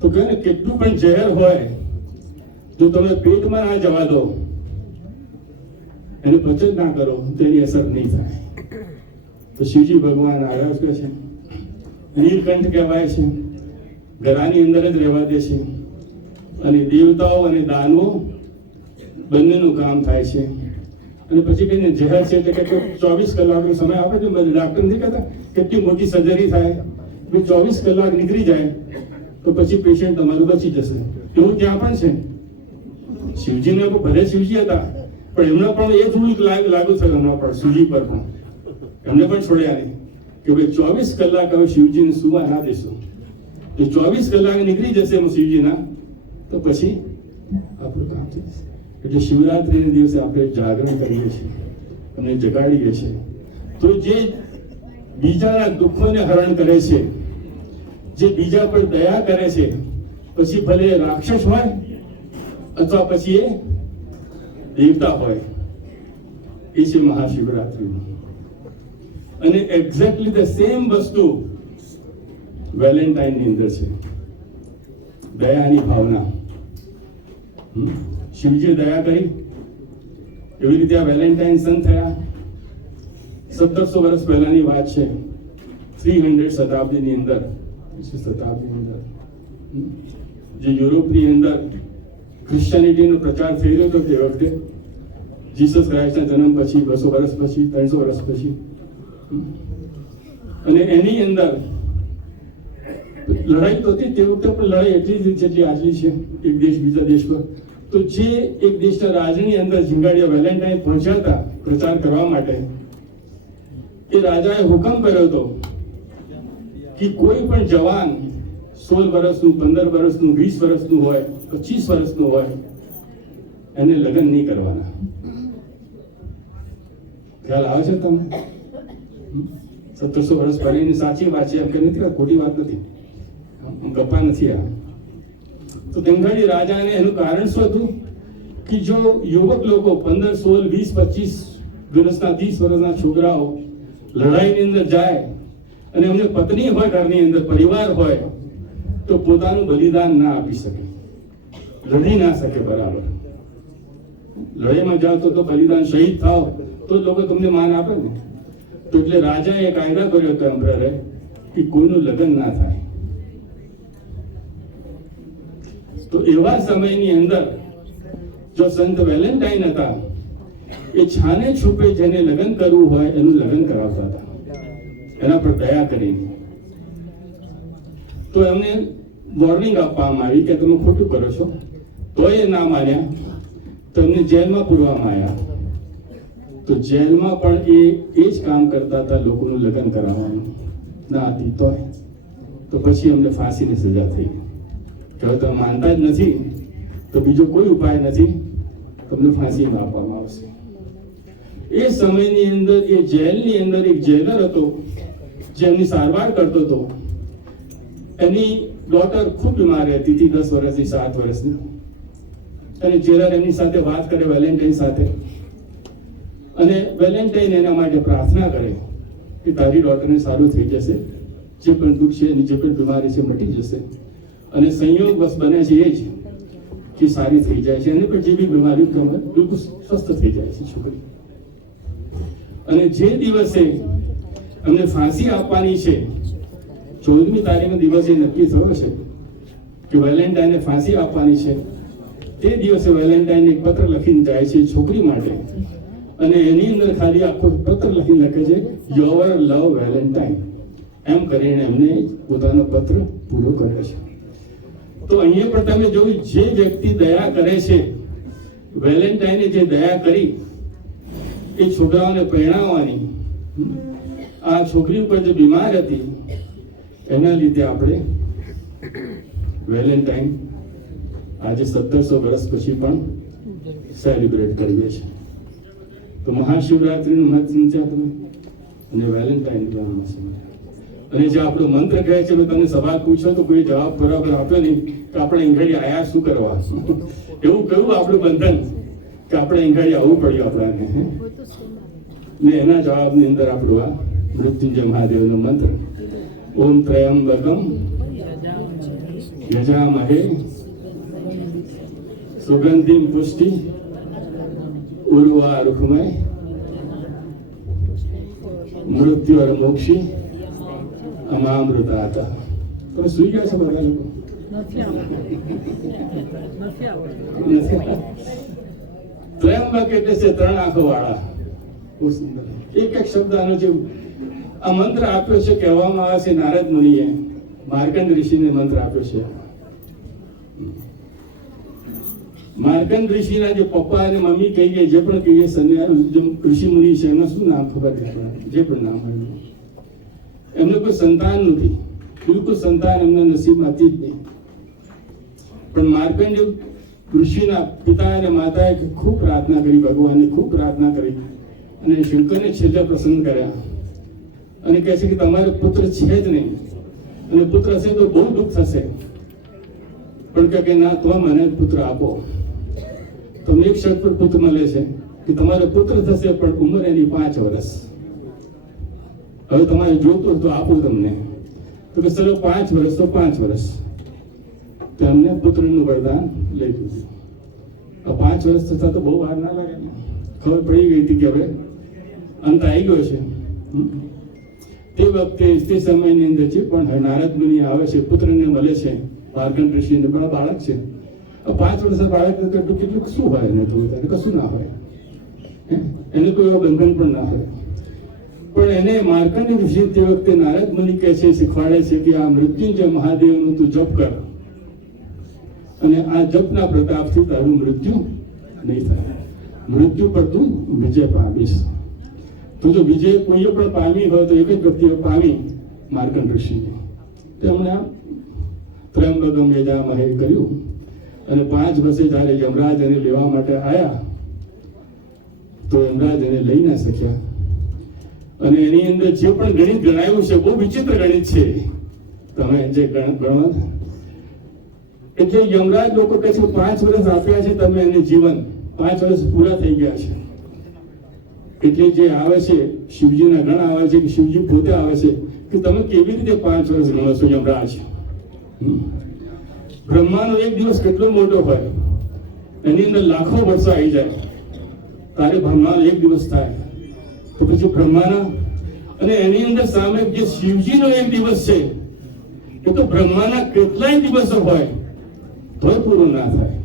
તો કહે ને કેટલું પણ ઝેર હોય જો તમે પેટમાં ના જવા દો, એને પચન ના કરો તો એની અસર નહીં થાય. તો શિવજી ભગવાન આરાધ કરે છે, નીલકંઠ કહેવાય છે, ગળાની અંદર જ રહેવા દે છે. અને દેવતાઓ અને દાનવો બંનેનું કામ થાય છે. અને પછી કહીને ઝેર છે એટલે કે 24 કલાકનો સમય આપે છે. ડાક્ટર નથી કહેતા કેટલી મોટી સર્જરી થાય, 24 કલાક નીકળી જાય તો પછી પેશન્ટ તમારું બચી જશે. એવું ત્યાં પણ છે. શિવજીને ભલે શિવજી હતા પણ એમના પણ એ થોડુંક લાગુ થયું હમણાં પણ શિવજી પર પણ એમને પણ છોડ્યા નહીં કે ભાઈ 24 કલાક હવે શિવજીને સુવા ના દેશો. તો 24 કલાક નીકળી જશે એમ શિવજીના તો પછી આપણું કામ થઈ જશે. એટલે શિવરાત્રીના દિવસે આપણે જાગરણ કરીએ છીએ અને જગાડીએ છીએ. તો જે બીજાના દુઃખોને હરણ કરે છે, જે બીજા પર દયા કરે છે, પછી ભલે રાક્ષસ હોય અથવા પછી એ દેવતા હોય, એ છે મહાશિવરાત્રી. અને એક્ઝેક્ટલી ધ સેમ વસ્તુ વેલેન્ટાઇન ની અંદર છે, દયાની ભાવના. શિવજીએ દયા કરી એવી રીતે આ વેલેન્ટાઇન સન થયા. 1700 વર્ષ પહેલાની વાત છે, 300 શતાબ્દીની અંદર, જે યુરોપની અંદર ક્રિશ્ચિયાનિટીનો પ્રચાર થઈ રહ્યો હતો તે વખતે, જીસસ ક્રાઇસ્ટના જન્મ પછી 200 વર્ષ પછી, 300 વર્ષ પછી. અને એની અંદર લડાઈ તો હતી તે વખતે, પણ લડાઈ એટલી જ જેટલી આજની છે, એક દેશ બીજા દેશ પર. તો જે એક દેશના રાજની અંદર ઝીંગાડીયા વેલેન્ટાઇન પહોંચ્યા હતા પ્રચાર કરવા માટે, એ રાજાએ હુકમ કર્યો હતો કે કોઈ પણ જવાન 16 વર્ષનું, 15 વર્ષનું, 20 વર્ષનું હોય, 25 વર્ષનું હોય, એને લગ્ન નહીં કરવાના. ખ્યાલ આવે છે તમને? 1700 વર્ષ પહેલાની સાચી વાત છે, એમ કે નથી, ખોટી વાત નથી, ગપ્પા નથી આ. તો બંગાળી રાજાને એનું કારણ શું હતું કે જો યુવક લોકો 15, 16, 20, 25 વર્ષના, 30 વર્ષના છોકરાઓ લડાઈની અંદર જાય અને એમને પત્ની હોય, ઘરની અંદર પરિવાર હોય, તો પોતાનું બલિદાન ના આપી શકે, લડી ના શકે બરાબર. લડાઈમાં જાઓ તો બલિદાન, શહીદ થાવ તો લોકો તમને માન આપે ને. તો એટલે રાજાએ કાયદા કર્યો હતો એમ્પરરે કે કોઈનું લગ્ન ના થાય. તો એવા સમયની અંદર જો સંત વેલેન્ટાઇન હતા, એ છાને છૂપે જેને લગ્ન કરવું હોય એનું લગ્ન કરાવતા હતા, એના પર દયા કરીને. તો એમને વોર્નિંગ આપવામાં આવી કે તમે ખોટું કરો છો, તો એ ના માન્યા, તો એમને જેલમાં પૂરવામાં આવ્યા. તો જેલમાં પણ એ જ કામ કરતા હતા, લોકોનું લગ્ન કરાવવાનું ના હતી તો પછી અમને ફાંસીની સજા થઈ. જો તમે માનતા જ નથી તો બીજો કોઈ ઉપાય નથી, તમને ફાંસી આપવામાં આવશે. એ સમયની અંદર એ જેલની અંદર એક જેલર હતો જે એમની સારવાર કરતો હતો. એની ડોટર ખૂબ બીમાર હતી 10 વર્ષની 7 વર્ષની, અને જેલર એમની સાથે વાત કરે વેલેન્ટાઇન સાથે, અને વેલેન્ટાઇન એના માટે પ્રાર્થના કરે કે તારી ડોટરને સારું થઈ જશે, જે પણ દુઃખ છે એની જે પણ બીમારી છે મટી જશે. અને સંયોગ બસ બને છે એ જ કે સારી થઈ જાય છે, અને પણ જે બી બીમારી બિલકુલ સ્વસ્થ થઈ જાય છે છોકરી. અને જે દિવસે અમને ફાંસી આપવાની છે 14મી તારીખનો દિવસ એ નક્કી થયો છે કે વેલેન્ટાઇનને ફાંસી આપવાની છે. તે દિવસે વેલેન્ટાઇન એક પત્ર લખીને જાય છે છોકરી માટે, અને એની અંદર ખાલી આખો પત્ર લખીને લખે છે યોર લવ વેલેન્ટાઇન, એમ કરીને એમને પોતાનો પત્ર પૂરો કરે છે. તો અહીંયા પણ તમે જોયું, જે વ્યક્તિ દયા કરે છે, વેલેન્ટાઇને જે દયા કરી એ છોકરાઓને પરણાવવાની, આ છોકરી ઉપર જે બીમાર હતી એના લીધે આપણે વેલેન્ટાઇન આજે 1700 વર્ષ પછી પણ સેલિબ્રેટ કરીએ છીએ. તો મહાશિવરાત્રીનું મહત્વ છે અને વેલેન્ટાઇન કહેવામાં છે. અને જે આપણો મંત્ર કહે છે, મેં તમને સવાલ પૂછ્યો તો કોઈ જવાબ બરાબર આપ્યો નહીં કે આપણે ઇંઘાડી આયા શું કરવા, એવું કયું આપણું બંધન કે આપણે ઇંઘાડી આવવું પડ્યું આપણાને. ને એના જવાબની અંદર આપણું આ મૃત્યુંજય મહાદેવનો મંત્ર, ઓમ ત્રયંબકમ યજામહે સુગંધિમ પુષ્ટિ ઉર્વારુકમય મૃત્યુર મોક્ષી અમામૃતા હતા. તમે સુઈ ગયા છો બધા લોકો? ત્રયંબક એટલે છે 3 આંખો વાળા. બહુ સુંદર એક શબ્દ આનો જે આ મંત્ર આપ્યો છે, કહેવામાં આવે છે નારદ મુનિએ માર્કંડ ઋષિને મંત્ર આપ્યો છે. માર્કંડ ઋષિના જે પપ્પા અને મમ્મી કહીએ, જે પણ કહીએ ઋષિ મુનિ છે, એનું શું નામ ખબર નથી, જે પણ નામ હોય, એમને કોઈ સંતાન નથી, બિલકુલ સંતાન એમના નસીબમાં હતી જ નહીં. પણ માર્કંડ ઋષિના પિતા અને માતાએ ખૂબ પ્રાર્થના કરી, ભગવાનની ખૂબ પ્રાર્થના કરી, અને શંકરને છેલ્લે પ્રસન્ન કર્યા અને કહે છે કે તમારે પુત્ર છે જ નહીં, અને પુત્ર હશે તો બહુ દુઃખ થશે, પણ કે ના, તો મને પુત્ર આપો. તમને એક શર્ત પર પુત્ર મળે છે કે તમારો પુત્ર થશે, પણ ઉંમર એની 5 વર્ષ. હવે તમારે જોતું તો આપું તમને, તો કે ચલો 5 વર્ષ તો 5 વર્ષ. તો એમને પુત્રનું વરદાન લઈ દીધું. 5 વર્ષ થતા તો બહુ વાર ના લાગે ને, ખબર પડી ગઈ હતી કે હવે અંત આવી ગયો છે. તે વખતે તે સમયની અંદર જે પણ નારદ મુનિ આવે છે, પુત્રને મળે છે, માર્કંડ ઋષિને પણ બાળક છે. 5 વર્ષના બાળક કેટલું શું હોય એને, તો કશું ના હોય, એને કોઈ એવો બંધન પણ ના હોય. પણ એને માર્કંડ ઋષિ તે વખતે નારદ મુનિ કહે છે, શીખવાડે છે કે આ મૃત્યુંજય મહાદેવનું તું જપ કર, અને આ જપના પ્રતાપથી તારું મૃત્યુ નહીં થાય, મૃત્યુ પર તું વિજય પામીશ. તો જો વિજય કોઈએ પણ પામી હોય તો એક જ વ્યક્તિએ પામી, માર્કંડ ઋષિએ. તેમણે આ ત્રયંબકમ યજામહે કર્યું, અને 5 વર્ષે જ્યારે યમરાજ એને લેવા માટે આવ્યા તો યમરાજ એને લઈ ના શક્યા. અને એની અંદર જે પણ ગણિત ગણાયું છે, બહુ વિચિત્ર ગણિત છે, તમે જે ગણવા, એટલે યમરાજ લોકો કહે છે 5 વર્ષ આપ્યા છે તમે એને જીવન, 5 વર્ષ પૂરા થઈ ગયા છે. એટલે જે આવે છે શિવજીના ગણ આવે છે, કે શિવજી પોતે આવે છે કે તમે કેવી રીતે 5 વર્ષ ગણો છો યમરાજ. બ્રહ્માનો એક દિવસ કેટલો મોટો હોય, એની અંદર લાખો વર્ષો આવી જાય, તારે બ્રહ્માનો એક દિવસ થાય તો પછી બ્રહ્માના, અને એની અંદર સામે જે શિવજીનો એક દિવસ છે એ તો બ્રહ્માના કેટલાય દિવસો હોય તોય પૂરું ના થાય.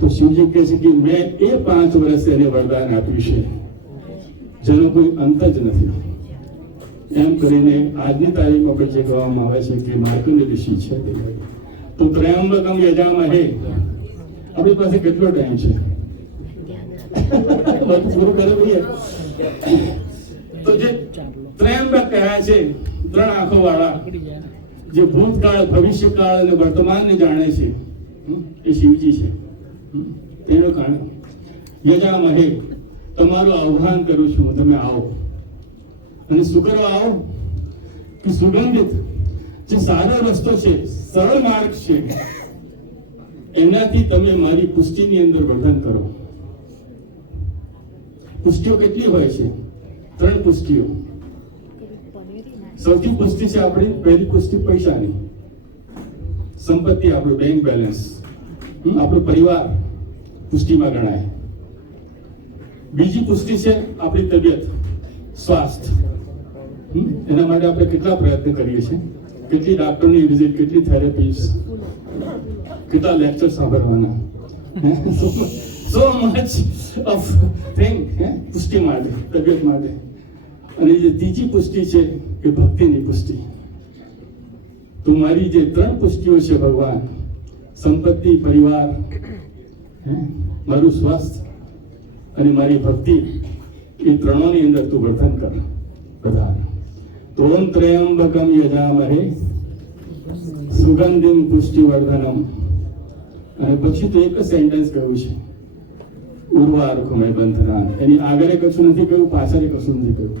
તો શિવજી કહે છે કે મેં એ 5 વર્ષ એને વરદાન આપ્યું છે જેનો કોઈ અંત જ નથી. એમ કરીને આજની તારીખમાં પણ જે કહેવામાં આવે છે કે માર્કંડ ઋષિ છે તે. તો ત્રયંબકમ યજામહે, આપણી પાસે કેટલો ટાઈમ છે? બધું પૂરું કરે ભાઈ. તો જે ત્રયંબક કહ્યા છે, 3 આંખો વાળા, જે ભૂતકાળ, ભવિષ્યકાળ અને વર્તમાનને જાણે છે, એ શિવજી છે. તેનું કારણ યજામહે તમારું આહ્વાન કરું છું, તમે આવો. અને શું કરવા આવો? કે સુગંધિત જે સારો રસ્તો છે, સરળ માર્ગ છે, એનાથી તમે મારી પુષ્ટિની અંદર વર્ધન કરો. પુષ્ટિઓ કેટલી હોય છે? 3 પુષ્ટિઓ. સૌથી પુષ્ટિ છે આપણી પહેલી પુષ્ટિ પૈસાની, સંપત્તિ, આપણું બેંક બેલેન્સ, આપણો પરિવાર પુષ્ટિમાં ગણાય. બીજી પુષ્ટિ છે આપણી તબિયત, સ્વાસ્થ્ય. એના માટે આપણે કેટલા પ્રયત્ન કરીએ છીએ, કેટલી ડોક્ટરની વિઝિટ, કેટલી થેરેપીઝ, કેટલા લેક્ચર સાંભળવાના, સો મચ ઓફ થિંગ પુષ્ટિ માટે, તબિયત માટે. અને જે ત્રીજી પુષ્ટિ છે એ ભક્તિની પુષ્ટિ. તો મારી જે 3 પુષ્ટિઓ છે ભગવાન, સંપત્તિ, પરિવાર, મારું સ્વાસ્થ્ય અને મારી ભક્તિ, એ ત્રણોની અંદર તું વર્ધન કર બધા. તોમ ત્રયંબકમ યજામહે સુગંધિમ પુષ્ટિવર્ધનમ. અને પછી તો એક જ સેન્ટેન્સ કહ્યું છે, ઉર્વારુકમે બંધનાન. એની આગળ કશું નથી કહ્યું, પાછળ કશું નથી કહ્યું.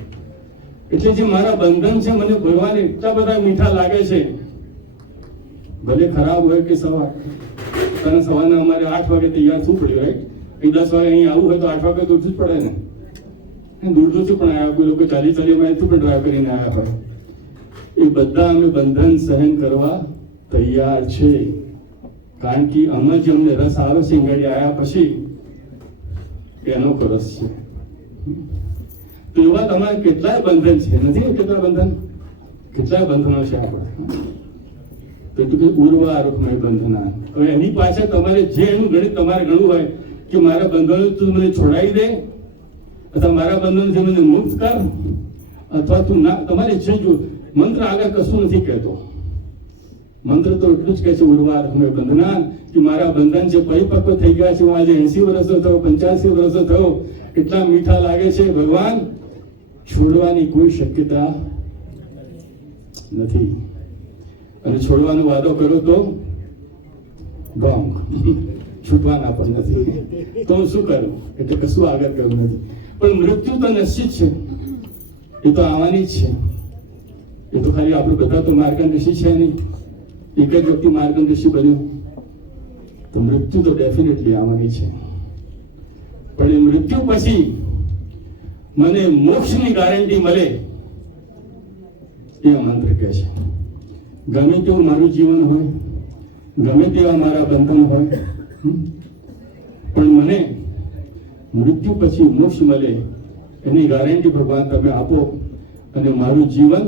એટલે જે મારા બંધન છે, મને ભગવાન એટલા બધા મીઠા લાગે છે, ભલે ખરાબ હોય કે સવાર. કારણ સવારના અમારે 8 વાગે તૈયાર થવું પડ્યું, રાઈટ? 10 વાગે અહીં આવવું હોય તો 8 વાગે તો ઉઠવું જ પડે ને. દૂર દૂરથી પણ આવ્યા, કોઈ લોકો 40 માઇલથી પણ ડ્રાઈવ કરીને આવ્યા હોય. એ બધા અમે બંધન સહન કરવા તૈયાર છે, કારણ કે અમે જે અમને રસ આવે છે ગાડી આવ્યા પછી એનો રસ છે. તો એવા તમારે કેટલાય બંધન છે, નથી? કેટલા બંધન, કેટલાય બંધનો છે આપણે. તો ઉર્વારુકમય બંધના. હવે એની પાછળ તમારે જે એનું ગણિત તમારે ગણવું હોય કે મારા બંધનો તું મને છોડાવી દે, અથવા મારા બંધનથી મને મુક્ત કર, અથવા તું ના, તમારે જે જો મંત્ર આગળ કશું નથી કહેતો. મંત્ર તો એટલું જ કહે છે, ઉર્વારુકમય બંધના, કે મારા બંધન જે પરિપક્વ થઈ ગયા છે, હું આજે 80 વર્ષનો થયો, 85 વર્ષનો થયો, એટલા મીઠા લાગે છે ભગવાન, છોડવાની કોઈ શક્યતા નથી. અને છોડવાનો વાદો કરો તો ડોંગ, છૂટવાના પણ નથી. તો હું શું કરું? એટલે કશું આગળ કરવું નથી. પણ મૃત્યુ તો નિશ્ચિત છે, એ તો આવવાની જ છે. એ તો ખાલી આપણે બધા તો માર્કંડ ઋષિ છે નહીં, એક જ વ્યક્તિ માર્કંડ ઋષિ બન્યો. તો મૃત્યુ તો ડેફિનેટલી આવવાની છે. પણ એ મૃત્યુ પછી મને મોક્ષની ગેરંટી મળે, એ મંત્ર કહે છે. ગમે તેવું મારું જીવન હોય, ગમે તેવા મારા બંધન હોય, પણ મને મૃત્યુ પછી મોક્ષ મળે એની ગેરંટી ભગવાન તમે આપો, અને મારું જીવન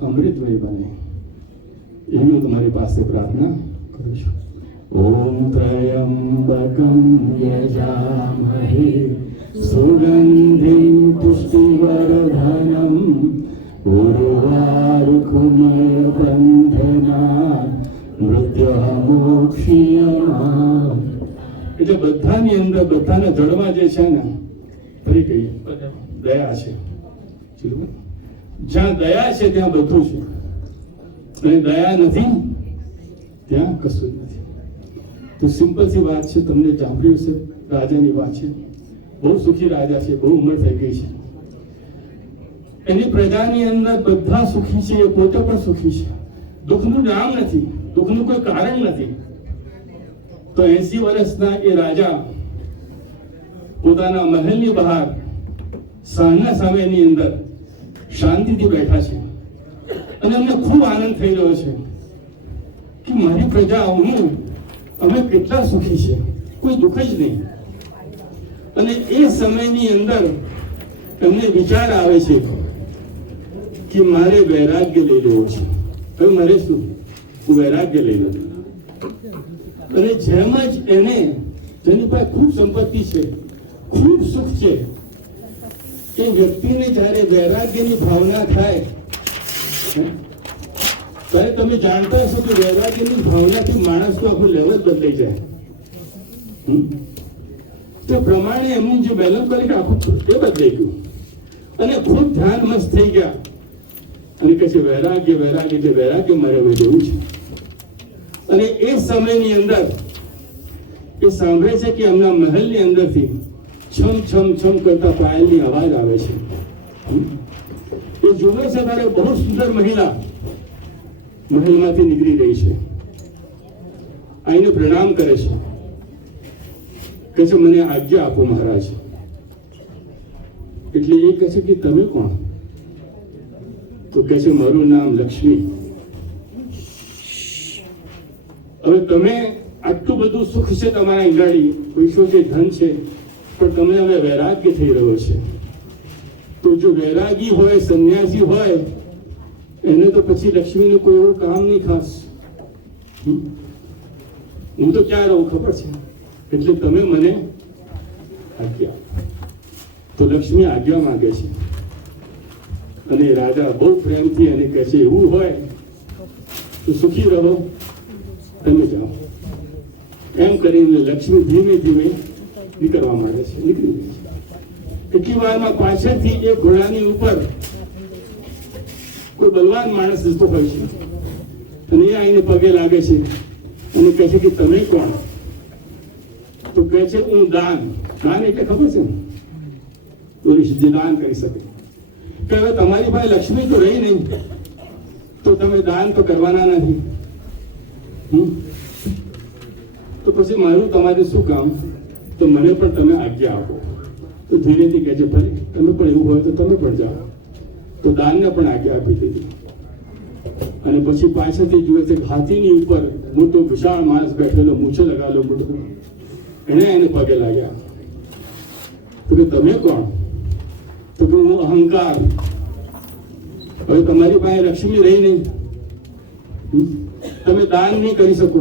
અમૃતમય બને. એવી હું તમારી પાસે પ્રાર્થના કરું છું. ઓમ ત્રયંબકમ યજામહે સુગંધિમ પુષ્ટિવર્ધનમ ઉર્વારુકમય બંધના મૃત્યુમોક્ષીયમા. એટલે બધાની અંદર, બધાના જડમાં જે છે ને, ફરી કહીએ, દયા છે. જ્યાં દયા છે ત્યાં બધું છે, અને દયા નથી ત્યાં કશું જ નથી. તો સિમ્પલ સી વાત છે, તમને સાંભળ્યું છે, રાજાની વાત છે. બહુ સુખી રાજા છે, બહુ ઉંમર થઈ ગઈ છે, એની પ્રજાની અંદર બધા સુખી છે, એ પોતે પણ સુખી છે. દુઃખનું નામ નથી, દુઃખનું કોઈ કારણ નથી. તો 80 વર્ષના એ રાજા પોતાના મહેલની બહાર સાંજના સમયની અંદર શાંતિથી બેઠા છે, અને અમને ખૂબ આનંદ થઈ રહ્યો છે કે મારી પ્રજા, અમે કેટલા સુખી છે, કોઈ દુઃખ જ નહીં. અને એ સમયની અંદર એમને વિચાર આવે છે કે મારે વૈરાગ્ય લઈ લેવો છે. હવે મારે શું? હું વૈરાગ્ય લઈ લઉં. અને જેમ જ એને, જેની પાસે ખૂબ સંપત્તિ છે, ખૂબ સુખ છે, એ વ્યક્તિને જ્યારે વૈરાગ્યની ભાવના થાય, ત્યારે તમે જાણતા હશો કે વૈરાગ્યની ભાવનાથી માણસનું આખું લેવલ બદલાઈ જાય. તો પ્રમાણે એમનું જે બેલેન્સ કરી આખું એ બદલાઈ ગયું, અને ખૂબ ધ્યાન મસ્ત થઈ ગયા. અને કહે છે વૈરાગ્ય, વૈરાગ્ય, એટલે વૈરાગ્ય મારે હવે દેવું છે. અને એ સમયની અંદર એ સાંભળે છે કે એમના મહેલની અંદરથી છમ છમ છમ કરતા પાયલની અવાજ આવે છે. એ જુએ છે ત્યારે બહુ સુંદર મહિલા મહેલમાંથી નીકળી રહી છે. આઈને પ્રણામ કરે છે, કહે છે મને આજ્ઞા આપો મહારાજ. એટલે એ કહે છે કે તમે કોણ? તો કહે છે મારું નામ લક્ષ્મી. હવે તમે આટલું બધું સુખ છે તમારા ઈંગાડી, પૈસો છે, ધન છે, પણ તમે હવે વૈરાગ્ય થઈ રહ્યો છે. તો જો વૈરાગી હોય, સંન્યાસી હોય, એને તો પછી લક્ષ્મીનું કોઈ એવું કામ નહીં ખાસ. હું તો ક્યાં રહું ખબર છે, એટલે તમે મને આજ્ઞા. તો લક્ષ્મી આજ્ઞા માંગે છે અને રાજા બહુ પ્રેમથી એને કહે છે એવું હોય તો સુખી રહો, તમે જાઓ. એમ કરીને લક્ષ્મી ધીમે ધીમે નીકળવા માંડે છે, નીકળી જાય છે. એટલી વારમાં પાછળથી એ ઘોડાની ઉપર કોઈ બલવાન માણસ જતો હોય છે અને એ આઈને પગે લાગે છે અને કહે છે કે તમે કોણ? તો કહે છે હું દાન. દાન એટલે ખબર છે ને, જે દાન કરી શકે. કે હવે તમારી પાસે લક્ષ્મી તો રહી નહીં, તો તમે દાન તો કરવાના નથી. તો પછી મારું તમારે શું કામ? તો મને પણ તમે આજ્ઞા આપો. તો ધીરેથી કહે છે ભલે, તમે પણ એવું હોય તો તમે પણ જાઓ. તો દાનને પણ આજ્ઞા આપી દીધી. અને પછી પાછળથી જુએ છે હાથીની ઉપર મોટો વિશાળ માણસ બેઠેલો, મૂછો લગાવેલો મોટો, એને પગે લાગ્યા. તો કે તમે કોણ? તો કે હું અહંકાર. હવે તમારી પાસે લક્ષ્મી રહી નહીં, તમે દાન નહીં કરી શકો.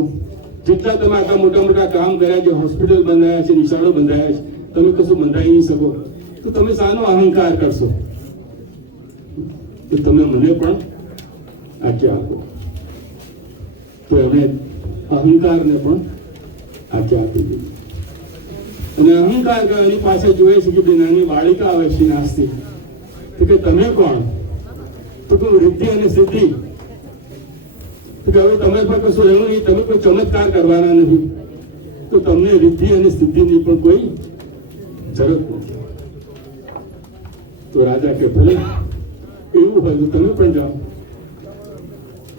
જેટલા તમે આટલા મોટા મોટા કામ કર્યા છે, હોસ્પિટલ બંધાયા છે, નિશાળો બંધાયા છે, તમે કશું બંધાઈ નહીં શકો. તો તમે શાનો અહંકાર કરશો? તો તમે મને પણ આજ્ઞા આપો. તો એમણે અહંકારને પણ આજ્ઞા આપી દીધી. અને અહંકાર એની પાસે જોઈએ છે કે નાની બાળિકા આવે છે નાસ્તી. તો કે તમે કોણ? તો કે રિદ્ધિ અને સિદ્ધિ. તો કે હવે તમે પણ કશું રહેવું નહીં, તમે કોઈ ચમત્કાર કરવાના નથી, તો તમને રિદ્ધિ અને સિદ્ધિની પણ કોઈ જરૂર નથી. તો રાજા કે ભલે એવું હોય તો તમે પણ જાઓ.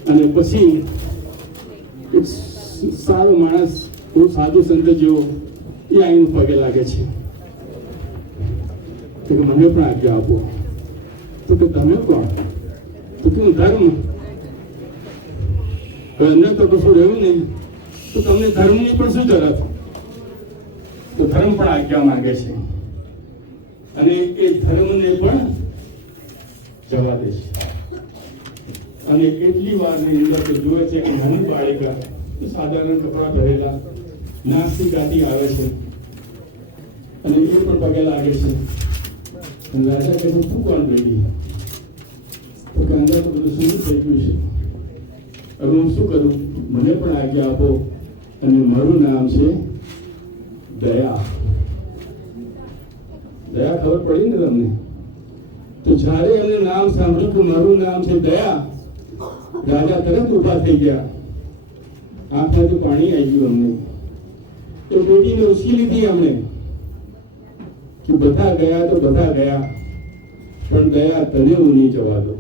અને પછી એક સારો માણસ, બહુ સાધુ સંત જેવો, એ આઈને પગે લાગે છે કે મને પણ આજ્ઞા આપો. તો કે તમે કોણ? તો કે હું ધર્મ. અંદર તો કશું રહ્યું નહીં, તો તમને ધર્મની પણ શું જરૂરત? તો ધર્મ પણ આજ્ઞા માંગે છે અને એ ધર્મને પણ જવા દે છે. અને એટલી વારની અંદર તો જુએ છે કે નાની બાળિકા સાધારણ કપડા પહેરેલા નાસ્તી ગાતી આવે છે અને એ પણ પગે લાગે છે. અને રાજા કહે છે તું કોણ બેટી? તો કે અંદર તો બધું શું થઈ ગયું છે, હવે હું શું કરું? મને પણ આજ્ઞા આપો. અને મારું નામ છે દયા. દયા ખબર પડી ને તમને? તો જ્યારે એમને નામ સાંભળ્યું કે મારું નામ છે દયા, રાજા તરત ઉભા થઈ ગયા. આંખમાંથી પાણી આવી ગયું અમને. તો બેટીને ઉચકી લીધી અમને કે બધા ગયા તો બધા ગયા, પણ દયા તને હું નહીં જવા દો.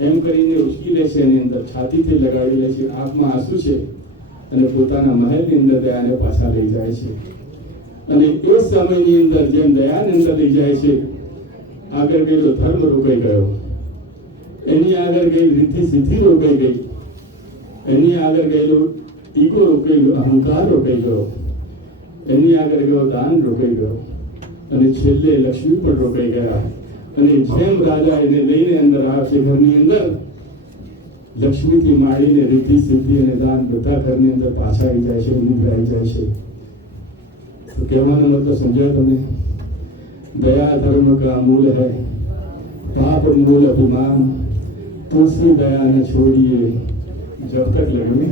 એમ કરીને ઉચકી લે છે, એની અંદર છાતીથી લગાડી લે છે, આંખમાં આંસુ છે અને પોતાના મહેલની અંદર દયાને પાછા લઈ જાય છે. અને એ સમયની અંદર જેમ દયાની અંદર લઈ જાય છે, આગળ ગયેલો ધર્મ રોકાઈ ગયો, એની આગળ ગઈ રીતિ સિદ્ધિ રોકાઈ ગઈ, એની આગળ ગયેલો ઈગો રોકાઈ ગયો, અહંકાર રોકાઈ ગયો, એની આગળ ગયો દાન રોકાઈ ગયો, અને છેલ્લે લક્ષ્મી પણ રોકાઈ ગયા. અને જેમ રાજા એને લઈને અંદર આવશે ઘરની અંદર, લક્ષ્મીથી માંડીને રીતિ સિદ્ધિ અને દાન બધા ઘરની અંદર પાછા આવી જાય છે, ઉભરાઈ જાય છે. તો કહેવાનો મતલબ સમજાય તમે? दया धर्म का मूल है, पाप मूल अभिमान, तुलसी दया न छोड़िए जब तक लगे.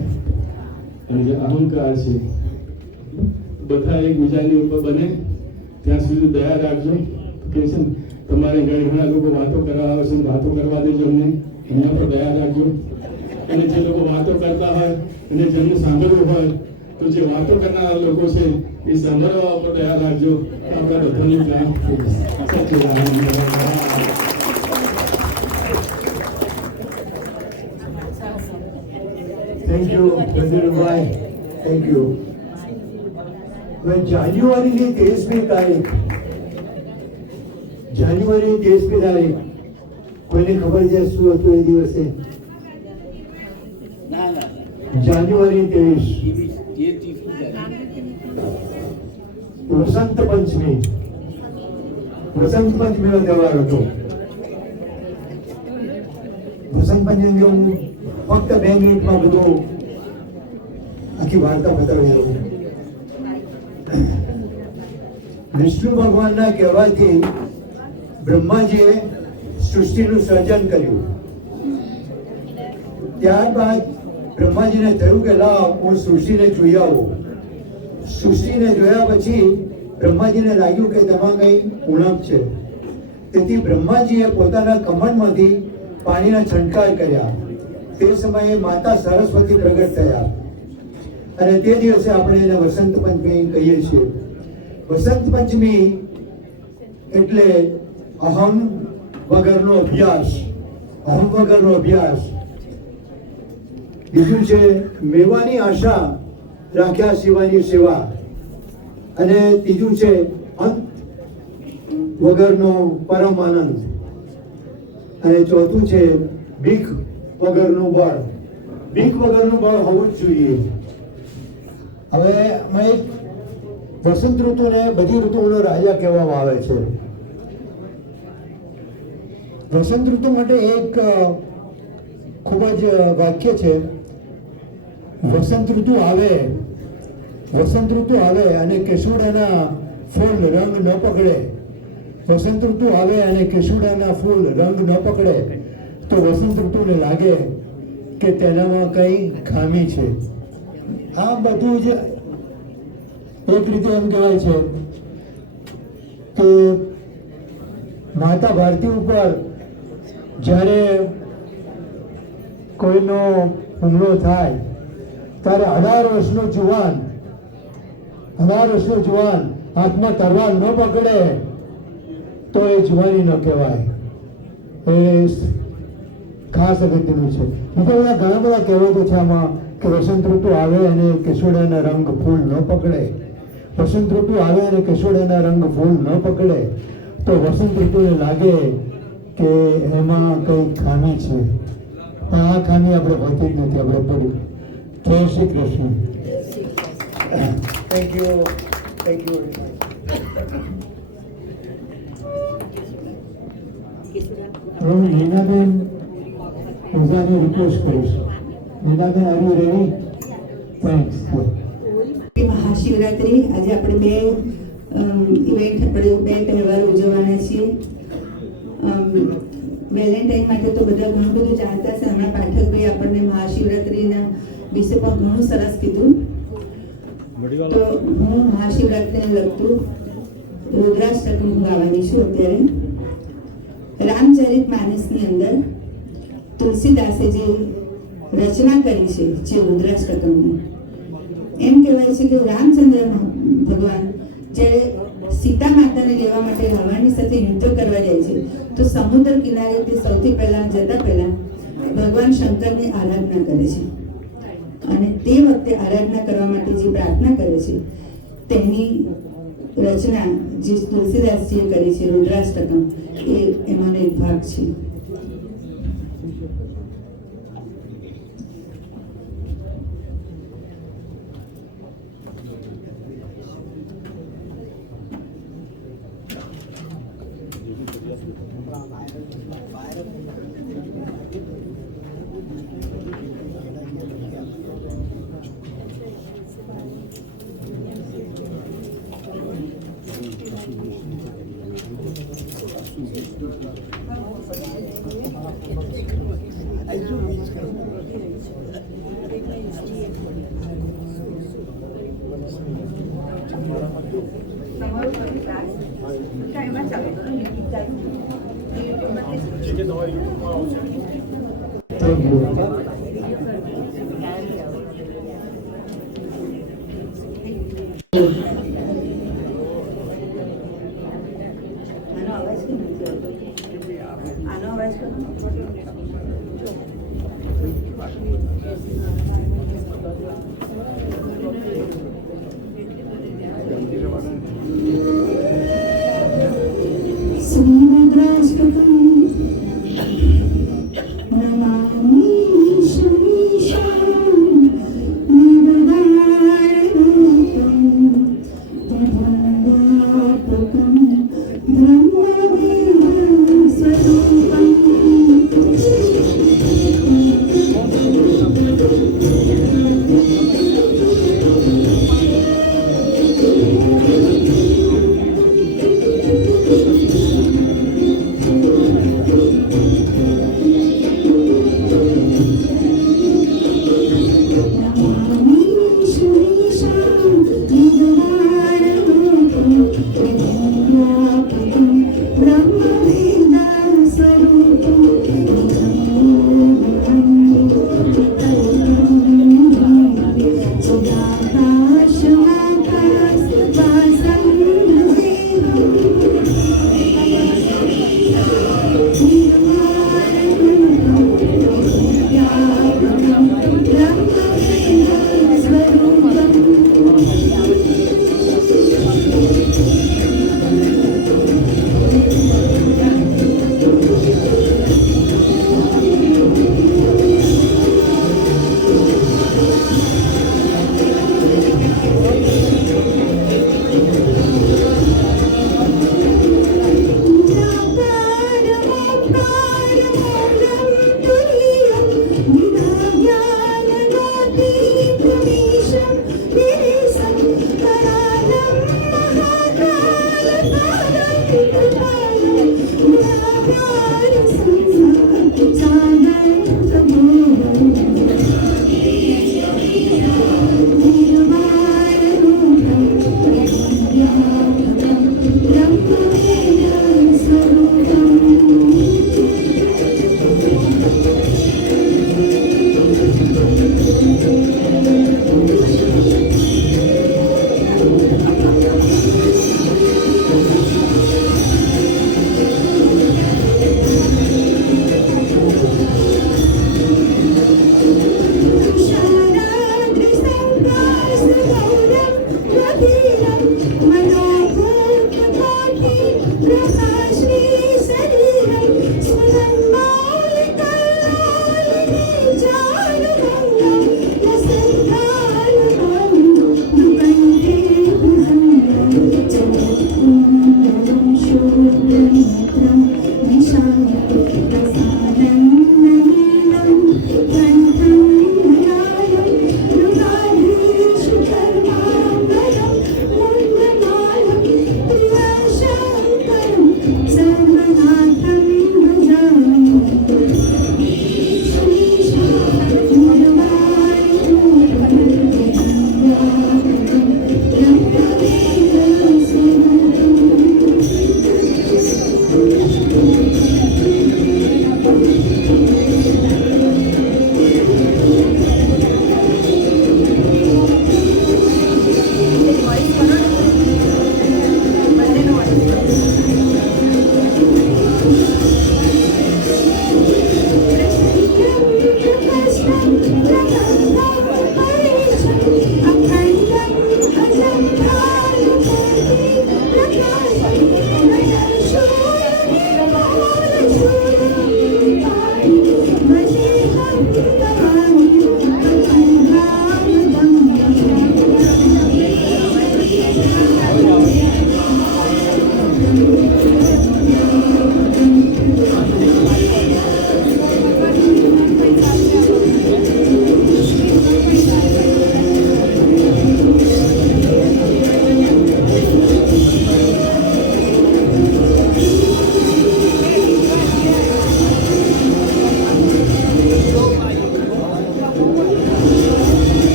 અને જે અહંકાર છે બધા એકબીજાની ઉપર બને ત્યાં સુધી દયા રાખજો. કે છે તમારે ઘણા લોકો વાતો કરવા આવે છે, વાતો કરવા દેજો અમને, એમના પર દયા રાખજો. અને જે લોકો વાતો કરતા હોય અને જેમને સાંભળવું હોય તો જે વાતો કરનારા લોકો છે એ સાંભળવા પર તૈયાર રાખજો. આપણા બધાની જ્ઞાન થેન્ક યુ ગંધીરભાઈ, થેન્ક યુ. હવે જાન્યુઆરીની 23મી તારીખ, જાન્યુઆરી 23મી તારીખ કોઈને ખબર છે શું હતું એ દિવસે? જાન્યુઆરી 23 વસંત પંચમી, વસંત પંચમીનો તહેવાર હતો. વસંત પંચમી હું ફક્ત 2 મિનિટમાં બધું આખી વાર્તા બતાવી દઉં. વિષ્ણુ ભગવાનના કહેવાથી બ્રહ્માજીએ સૃષ્ટિનું સર્જન કર્યું. ત્યારબાદ બ્રહ્માજીને થયું કે લાવ હું સૃષ્ટિને જોઈ આવું. સૃષ્ટિને જોયા પછી બ્રહ્માજીને લાગ્યું કે તેમાં કંઈ ઉણપ છે. તેથી બ્રહ્માજીએ પોતાના કમંડમાંથી પાણીના છંટકાર કર્યા. તે સમયે માતા સરસ્વતી પ્રગટ થયા અને તે દિવસે આપણે એને વસંત પંચમી કહીએ છીએ. વસંત પંચમી એટલે અહમ વગરનો અભ્યાસ, અહમ વગરનો અભ્યાસ. બીજું છે મેવાની આશા રાખ્યા સિવાયની સેવા, અને ત્રીજું છે અંત વગરનો પરમ આનંદ, અને ચોથું છે ભીખ વગરનું બળ. ભીખ વગરનું બળ હોવું જ જોઈએ. હવે એક વસંત ઋતુને બધી ઋતુઓનો રાજા કહેવામાં આવે છે. વસંત ઋતુ માટે એક ખૂબ જ વાક્ય છે, વસંત ઋતુ આવે, વસંત ઋતુ આવે અને કેસુડાના ફૂલ રંગ ન પકડે. વસંત ઋતુ આવે અને કેસુડાના ફૂલ રંગ ન પકડે તો વસંત ઋતુને લાગે કે તેનામાં કંઈ ખામી છે. આ બધું જ એક રીતે એમ કહેવાય છે કે માતા ભારતી ઉપર જ્યારે કોઈનો હુમલો થાય ત્યારે 18 વર્ષનો જુવાન હાથમાં તલવાર ન પકડે તો એ જુવાની ન કહેવાય. એ ખાસ અગત્યનું છે. બીજા ઘણા બધા કહેવતો છે આમાં કે વસંત ઋતુ આવે અને કેસુડાના રંગ ફૂલ ન પકડે. વસંત ઋતુ આવે અને કેસુડાના રંગ ફૂલ ન પકડે તો વસંત ઋતુને લાગે કે એમાં કંઈ ખામી છે. આ ખામી આપણે હોતી જ નથી, આપણે પડી. જય Shri Krishna. Thank you, thank you. હું નીનાબેન ઓઝાને રિક્વેસ્ટ કરીશ. Ninaben, are you ready? Thanks. Mahashivratri આજે આપણે બે તહેવાર ઉજવવાના છીએ. વેલેન્ટાઇન માટે તો બધા ઘણું બધું જાણતા છે. હમણાં પાઠકભાઈ આપણને મહાશિવરાત્રીના વિશે પણ ઘણું સરસ કીધું. તો હું મહાશિવરાત્રીને લગતું રુદ્રાષ્ટકમ ગાવાની છું અત્યારે. રામચરિત માનસની અંદર તુલસીદાસે જે રચના કરી છે જે રુદ્રાષ્ટકમની, એમ કહેવાય છે કે રામચંદ્ર ભગવાન જ્યારે સીતા માતાને લેવા માટે રાવણની સાથે યુદ્ધ કરવા જાય છે તો સમુદ્ર કિનારે તે સૌથી પહેલા ભગવાન શંકરની આરાધના કરે છે. અને તે વખતે આરાધના કરવા માટે જે પ્રાર્થના કરે છે તેની રચના જે તુલસીદાસજીએ કરી છે રુદ્રાષ્ટકમ, એ એમાંનો એક ભાગ છે. આનો અવાજ કરો.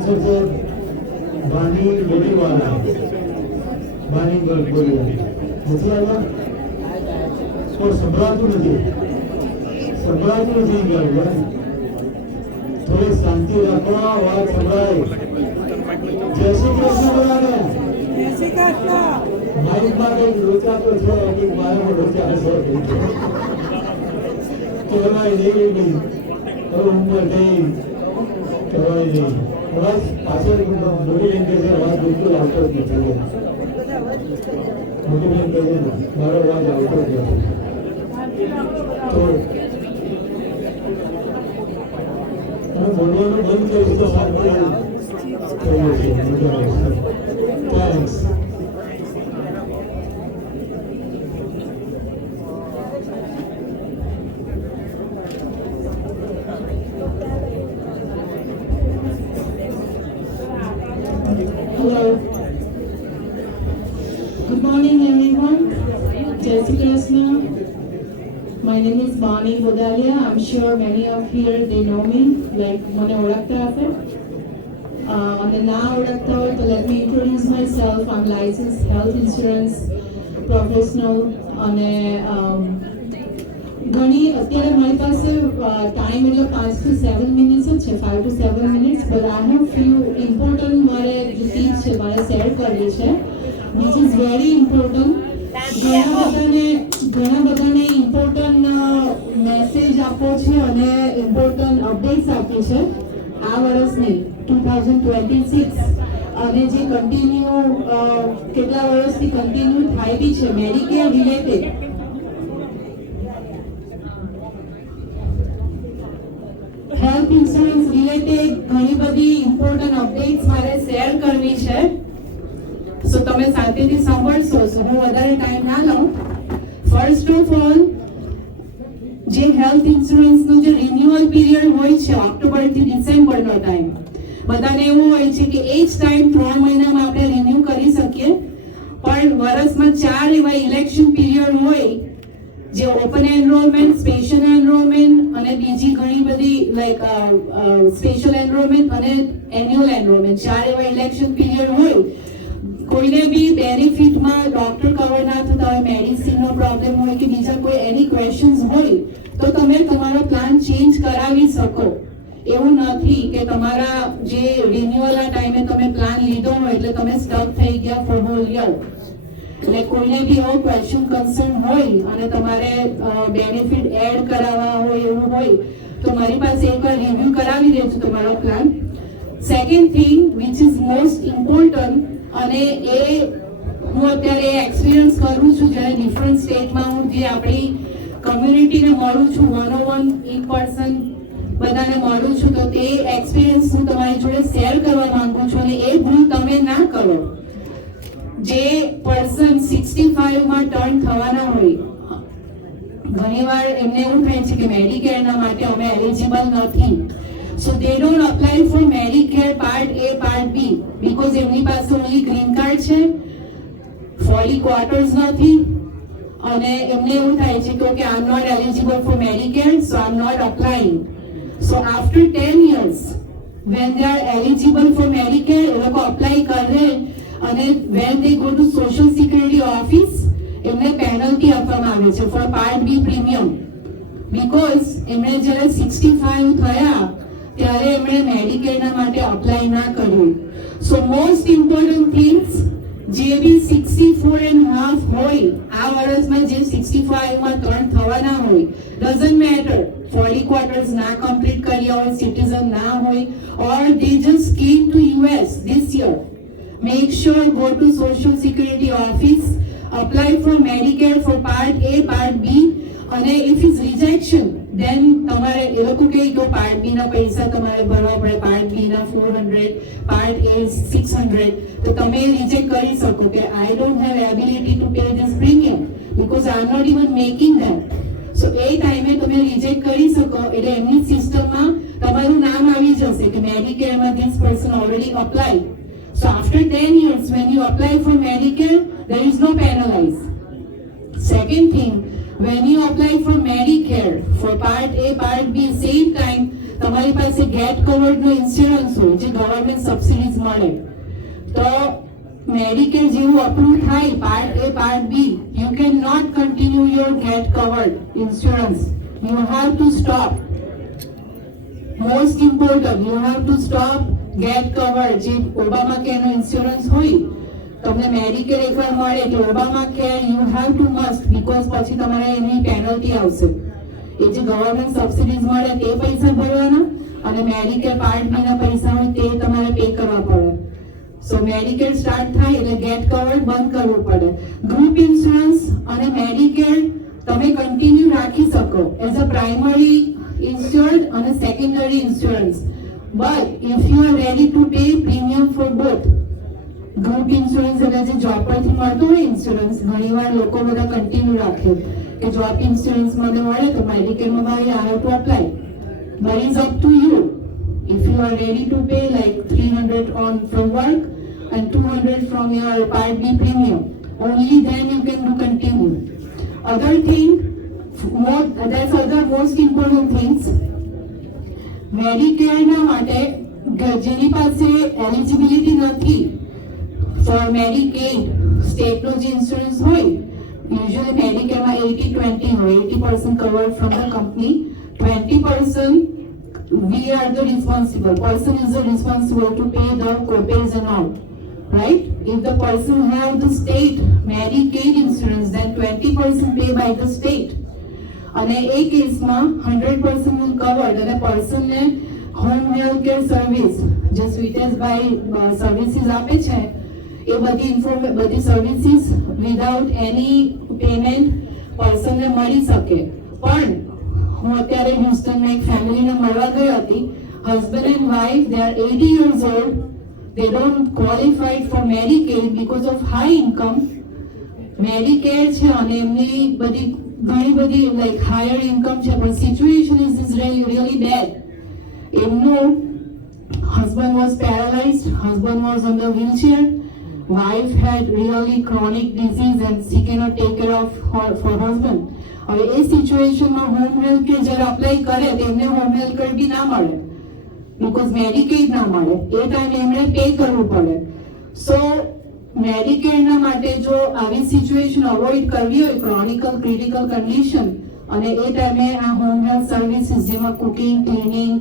आंसर से बानी बोरीवाला बानी बोरीवाला નથી આવ્યા और સંભળાતું નથી થોડી શાંતિ રાખો વાત સંભળાય જય શ્રી કૃષ્ણ બધાને માઇકમાં કંઈક લોચા તો છે કે મારામાં લોચા હશે કહેવાય નહીં હવે ઉંમર નહીં કહેવાય નહીં અવાજ પાછળ મોટી બેન કહે છે અવાજ બિલકુલ આવતો જ નથી મોટી બેન કહે છે મારો અવાજ આવતો જ નથી તો તમે બોલવાનું બંધ કરી તો સારું થયું છે thanks Hello. Good morning, everyone. Jai Shri Krishna. My name is Bani Bodalia. I'm sure many of here they know me, like મને ઓળખતા હશે. અને ના ઓળખતા હોય તો let me introduce myself. I'm licensed health insurance professional અને ઘણી અત્યારે મારી પાસે ટાઈમ એટલે 5 to 7 મિનિટ્સ જ છે, 5 to 7 minutes, but I have few important મારે જે ટીપ્સ છે મારે શેર કરવી છે, which is very important. ઘણા બધાને ઇમ્પોર્ટન્ટ મેસેજ આપવો છે અને ઇમ્પોર્ટન્ટ અપડેટ્સ આપી છે આ વર્ષની 2026 અને જે કન્ટિન્યુ કેટલા વર્ષથી કન્ટિન્યુ થાય બી છે Medicare related. Health insurance related ઘણી બધી ઇમ્પોર્ટન્ટ અપડેટ્સ મારે શેર કરવી છે. સો તમે શાંતિથી સાંભળશો, સો હું વધારે ટાઈમ ના લઉં. ફર્સ્ટ ઓફ ઓલ, જે હેલ્થ ઇન્સ્યોરન્સનો જે રિન્યુઅલ પીરિયડ હોય છે ઓક્ટોબર થી ડિસેમ્બરનો ટાઈમ, બધાને એવું હોય છે કે એ જ ટાઈમ 3 મહિનામાં આપણે રિન્યુ કરી શકીએ, પણ વર્ષમાં 4 એવા ઇલેક્શન પીરિયડ હોય જે ઓપન એનરોલમેન્ટ, સ્પેશિયલ એનરોલમેન્ટ અને બીજી ઘણી બધી લાઈક સ્પેશિયલ એનરોલમેન્ટ અને એન્યુઅલ એનરોલમેન્ટ, 4 એવા ઇલેક્શન પીરિયડ હોય. કોઈને બી બેનિફિટમાં ડોક્ટર કવર ના થતા હોય, મેડિસિનનો પ્રોબ્લેમ હોય કે બીજા કોઈ એની ક્વેશ્ચન્સ હોય તો તમે તમારો પ્લાન ચેન્જ કરાવી શકો. એવું નથી કે તમારા જે રિન્યુઅલના ટાઈમે તમે પ્લાન લીધો હોય એટલે તમે સ્ટક થઈ ગયા ફોર હોલ યર. એટલે કોઈને બી એવો ક્વેશ્ચન કન્સર્ન હોય અને તમારે બેનિફિટ એડ કરાવવા હોય એવું હોય તો મારી પાસે એકવાર રિવ્યુ કરાવી દેજો તમારો plan. Second thing which is most important, અને એ હું અત્યારે એક્સપિરિયન્સ કરું છું જ્યારે ડિફરન્ટ સ્ટેટમાં હું જે આપણી કમ્યુનિટીને મળું છું, 101 ઇન પર્સન બધાને મળું છું, તો તે એક્સપિરિયન્સ હું તમારી જોડે શેર કરવા માંગુ છું અને એ ભૂલ તમે ના કરો. જે પર્સન 65માં ટર્ન થવાના હોય, ઘણીવાર એમને એવું થાય છે કે મેડિકેરના માટે અમે એલિજિબલ નથી, so they don't apply for Medicare Part A, Part B because એમની પાસે only green card છે, 40 quarters નથી અને એમને એવું થાય છે કે okay, I'm not eligible for Medicare, so I'm not applying. So after 10 years when they are eligible for Medicare, એ લોકો apply કરે અને when they go to Social Security office એમને પેનલ્ટી આપવામાં આવે છે for Part B premium because એમણે જ્યારે 65 થયા ત્યારે એમણે મેડિકેરના માટે અપ્લાય ના કર્યું. સો મોસ્ટ ઇમ્પોર્ટન્ટ થિંગ્સ, જે બી 64.5 હોય આ વર્ષમાં, જે 65માં ટર્ન થવાના હોય, ડઝન્ટ મેટર 40 ક્વાર્ટર્સ ના કમ્પ્લીટ કર્યા હોય, સિટીઝન ના હોય, ઓર they just came to US this year, make sure go to Social Security office, apply for Medicare for Part A, Part B, અને if it's rejection then તમારે એ લોકો કહે તો પાર્ટ બી ના પૈસા તમારે ભરવા પડે, પાર્ટ બી ના 400, પાર્ટ એ 600, તો તમે રિજેક્ટ કરી શકો કે I don't have ability to pay this premium because I am not even making that. So એ ટાઈમે તમે રિજેક્ટ કરી શકો એટલે એમની સિસ્ટમમાં તમારું નામ આવી જશે કે મેડિકેરમાં this person already apply. So after 10 years when you apply for Medicare there is no penalize. Second thing, when you apply for Medicare for Part A, Part B, same time તમારે તમારી પાસે ગેટ કવર્ડ નો insurance હોય જે government subsidies મળે, તો Medicare જેવું approve થાય part A part B, you cannot continue your get covered insurance. You have to stop. Most important, you have to stop get covered. જે ઓબામા કેર નો insurance હોય, તમને Medicare એકવાર મળે કે Obama care you have to must, because પછી તમારે એની penalty આવશે. એ જે ગવર્મેન્ટ સબસિડીઝ મળે તે પૈસા ભરવાના અને મેડિકેર પાર્ટ B ના પૈસા હોય તે તમારે પે કરવા પડે. સો મેડિકેર સ્ટાર્ટ થાય એટલે ગેટ કવર્ડ બંધ કરવું પડે. ગ્રુપ ઇન્સ્યોરન્સ અને મેડિકેર તમે કન્ટિન્યુ રાખી શકો એઝ અ પ્રાઇમરી insured અને secondary insurance, but if you are ready to pay premium for both. Group insurance એટલે જે જોબ પરથી મળતો હોય ઇન્સ્યોરન્સ, ઘણીવાર લોકો બધા કન્ટિન્યુ રાખે કે જોબ ઇન્સ્યોરન્સ મને મળે તો મેડિકેરમાં મારી I have to apply, but is up to you. If you are ready to pay like 300 on from work and 200 from your Part B premium, only then you can do continue. Other thing, that's other most important things. Medicare ના માટે જેની પાસે eligibility નથી for Medicaid, state નો જે insurance હોય, usually મેડિકેરમાં 80-20 હોય, 80% covered from the company, 20% we are the responsible person is the responsible to pay the co-pays and all, right? If the person have the state Medicaid insurance, then 20% pay by the state, અને એ કેસમાં 100% will covered અને person ને home health care service જે sweetest by services આપે છે એ બધી services without એની payment પર્સનને મળી શકે. પણ હું અત્યારે હ્યુસ્ટનમાં એક ફેમિલીને મળવા ગઈ હતી, husband and wife, they are 80 years old, they don't qualify for Medicaid because of high income. Medicare છે અને એમની બધી ઘણી બધી લાઈક હાયર ઇન્કમ છે, પણ સિચ્યુએશન ઇઝ really bad. એમનું husband was paralyzed, husband was on the wheelchair, wife had really chronic disease and she cannot take care of her husband. હવે એ સિચ્યુએશનમાં હોમ હેલ્થ કેર જ્યારે apply કરે તેમને home health care બી ના મળે because Medicaid ના મળે, એ ટાઈમે એમણે પે કરવું પડે. સો મેડિકેડના માટે જો આવી સિચ્યુએશન અવોઇડ કરવી હોય, ક્રોનિકલ ક્રિટિકલ કન્ડિશન, અને એ ટાઈમે આ હોમ હેલ્થ સર્વિસીસ જેમાં cooking, cleaning,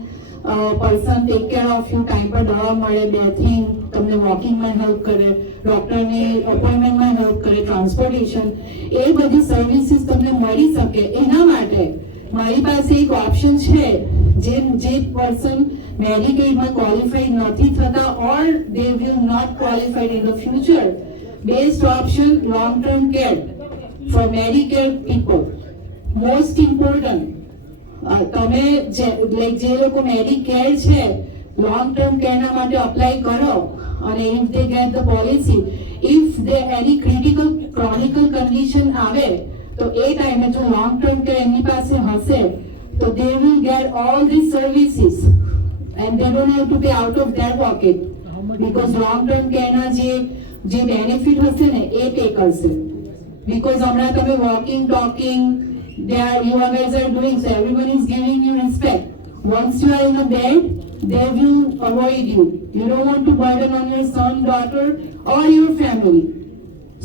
person take care of you, time પર દવા મળે, બેથિંગ, તમને વોકિંગમાં હેલ્પ કરે, ડોક્ટરની અપોઇન્ટમેન્ટમાં હેલ્પ કરે, ટ્રાન્સપોર્ટેશન, એ બધી સર્વિસીસ તમને મળી શકે. એના માટે મારી પાસે એક ઓપ્શન છે, જે પર્સન મેડિકેડમાં ક્વોલિફાઈડ નથી થતા or they will not qualified in the future, best option long term care for Medicare people. Most important, તમે જે લોકો મેડિકેર છે લોંગ ટર્મ કેરના માટે અપ્લાય કરો અને if they get the policy, if they any critical chronicle condition આવે તો એ ટાઈમે જો લોંગ ટર્મ કેર એમની પાસે હશે તો they will get all this services and they don't have to pay out of their pocket, because long term કેરના જે બેનિફિટ હશે ને એ પે કરશે. બીકોઝ હમણાં તમે walking, talking, you guys are doing, so everyone is giving you respect. Once you are in a bed, they will avoid you. You don't want to burden on your son, daughter, or your family.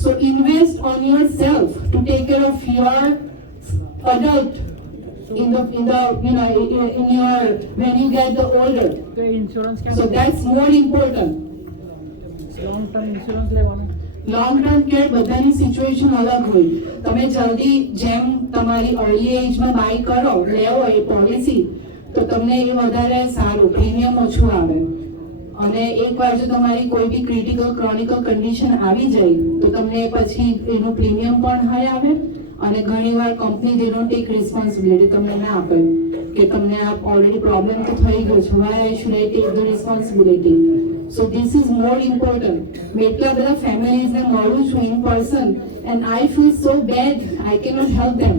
So invest on yourself to take care of your adult in your when you get the older. So that's more important. Long term insurance લેવાનું. Long term care બધાની situation અલગ હોય. તમે જલ્દી જેમ તમારી early એજમાં by કરો લેવો એ પોલિસી તો તમને એ વધારે સારું, પ્રીમિયમ ઓછું આવે. અને એકવાર જો તમારી કોઈ બી ક્રિટિકલ ક્રોનિકલ કન્ડિશન આવી જાય તો તમને પછી એનું પ્રીમિયમ પણ હાઈ આવે અને ઘણીવાર company they don't take responsibility, તમને ના આપે કે તમને આ ઓલરેડી પ્રોબ્લેમ તો થઈ ગયો છે, why I should I take the responsibility. So this is more important. મેં એટલા બધા ફેમિલીઝને મળું છું in person and I feel so bed, I cannot help them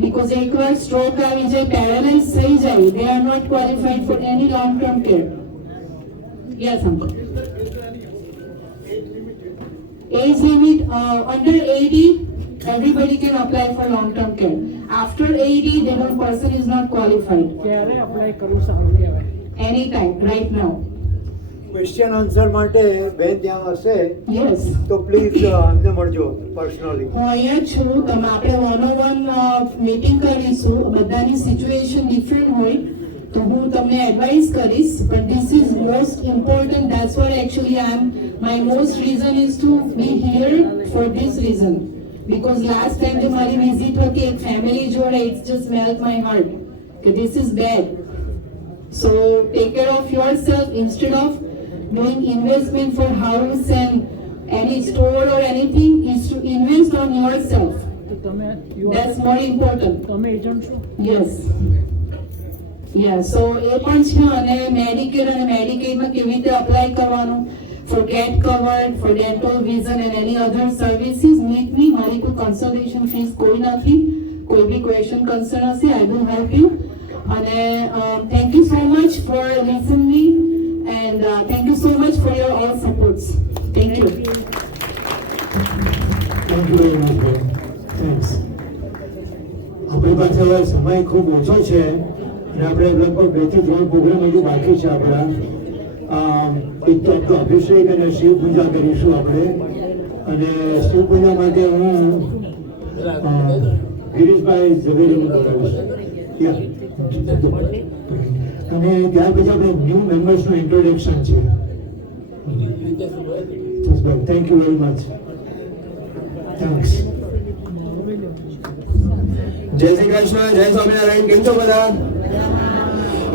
because એકવાર સ્ટ્રોક આવી જાય, પેરાલાઇઝ થઈ જાય, they are not qualified four any long term care. Yes uncle. Age limit under 80 Everybody can apply for long-term care. After 80, the person is not qualified. ક્યારે apply કરવું સારું કહેવાય? Anytime, right now. Question answer માટે બેન ત્યાં હશે Yes. તો please અમને મળજો પર્સનલી. હું અહીંયા જ છું. તમે આપણે 1-on-1 મીટિંગ કરીશું. બધાની સિચ્યુએશન ડિફરન્ટ હોય તો હું તમને એડવાઇસ કરીશ. But this is most important. That's what actually I am my most reason is to be here for this reason. Because last time जो हमारी visit होती एक family जोड़े, it's just melt my heart कि this is bad. So take care of yourself instead of doing investment for house and any store or anything, is to invest on yourself. તો તમે That's more important. તમે agent છો? Yes. Yeah, so એ પણ છે અને Medicare અને મેડિકેડમાં કેવી રીતે અપ્લાય કરવાનું for get covered, for dental, vision and any other services, meet me. મારી કોઈ consultation fees કોઈ નથી. કોઈ બી question concern હશે, I will help you. અને thank you so much for listening me and thank you so much for your all supports. Thank you. Thank you very much બેન. Thanks. આપણી પાસે હવે સમય ખૂબ ઓછો છે અને આપણે લગભગ 2 થી 3 પ્રોગ્રામ હજુ બાકી છે આપણા. એક તો આપણો અભિષેક અને શિવ પૂજા કરીશું આપણે અને શિવ પૂજા માટે હું ગિરીશભાઈ ઝવેરીને બોલાવીશ. અને ત્યાર પછી આપણે ન્યૂ મેમ્બર્સનું ઇન્ટ્રોડક્શન છે. Thank you very much. Thanks. જય શ્રી કૃષ્ણ, જય સ્વામિનારાયણ. કેમ છો બધા?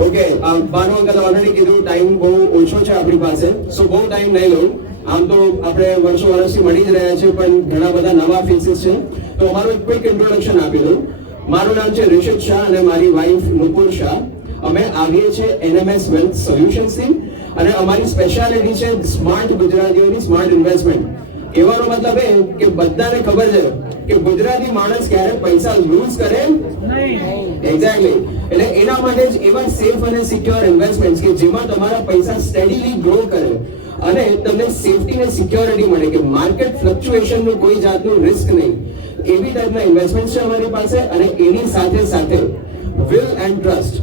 ઓકે, બાનો અંકલ ઓલરેડી કીધું ટાઈમ બહુ ઓછો છે આપણી પાસે, સો બહુ ટાઈમ નહીં લઉં. આમ તો આપણે વર્ષોથી મળી જ રહ્યા છે પણ ઘણા બધા નવા ફેસીસ છે તો અમારું એક ક્વિક ઇન્ટ્રોડક્શન આપી દઉં. મારું નામ છે રિશિત શાહ અને મારી વાઇફ નુપુર શાહ. અમે આવીએ છીએ NMS વેલ્થ સોલ્યુશન્સથી અને અમારી સ્પેશિયાલિટી છે સ્માર્ટ ગુજરાતીઓની સ્માર્ટ ઇન્વેસ્ટમેન્ટ. કહેવાનો મતલબ એ કે બધાને ખબર છે કે ગુજરાતી માણસ ક્યારે પૈસા લૂઝ કરે નહીં. એક્ઝેક્ટલી. એટલે એના માટે જ એવા સેફ અને સિક્યોર ઇન્વેસ્ટમેન્ટ્સ કે જેમાં તમારા પૈસા સ્ટેડીલી ગ્રો કરે અને તમને સેફટી અને સિક્યોરિટી મળે કે માર્કેટ ફ્લક્ચ્યુએશનનું કોઈ જાતનું રિસ્ક નહીં. એવી ટાઈપના ઇન્વેસ્ટમેન્ટ છે અમારી પાસે અને એની સાથે સાથે વિલ એન્ડ ટ્રસ્ટ.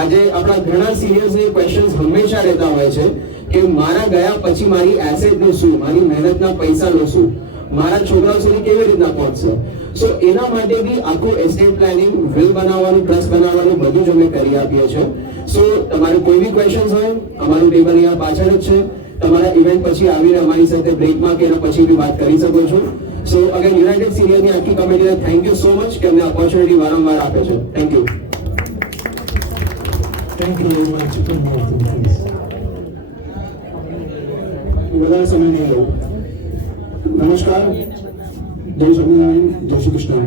આજે આપણા ઘણા સિનિયર્સની ક્વેશ્ચન્સ હંમેશા રહેતા હોય છે કે મારા ગયા પછી મારી એસેટનું શું, મારી મહેનતના પૈસાનું શું, મારા છોકરાઓ સુધી કેવી રીતના પહોંચશે. સો એના માટે બી આખું એસ્ટેટ પ્લાનિંગ, વિલ બનાવવાનું, ટ્રસ્ટ બનાવવાનું બધું જ અમે કરી આપીએ છીએ. સો તમારે કોઈ બી ક્વેશ્ચન્સ હોય અમારું ટેબલ અહીંયા પાછળ જ છે. તમારા ઇવેન્ટ પછી આવીને અમારી સાથે બ્રેકમાં કે એના પછી બી વાત કરી શકો છો. સો અગેન યુનાઇટેડ સિનિયરની આખી કમિટીને થેન્ક યુ સો મચ કે અમને ઓપોર્ચ્યુનિટી વારંવાર આપે છે. Thank you. Thank you very much. વધારે સમય નહીં લઉં. નમસ્કાર, જય સ્વામિનારાયણ, જય શ્રી કૃષ્ણ.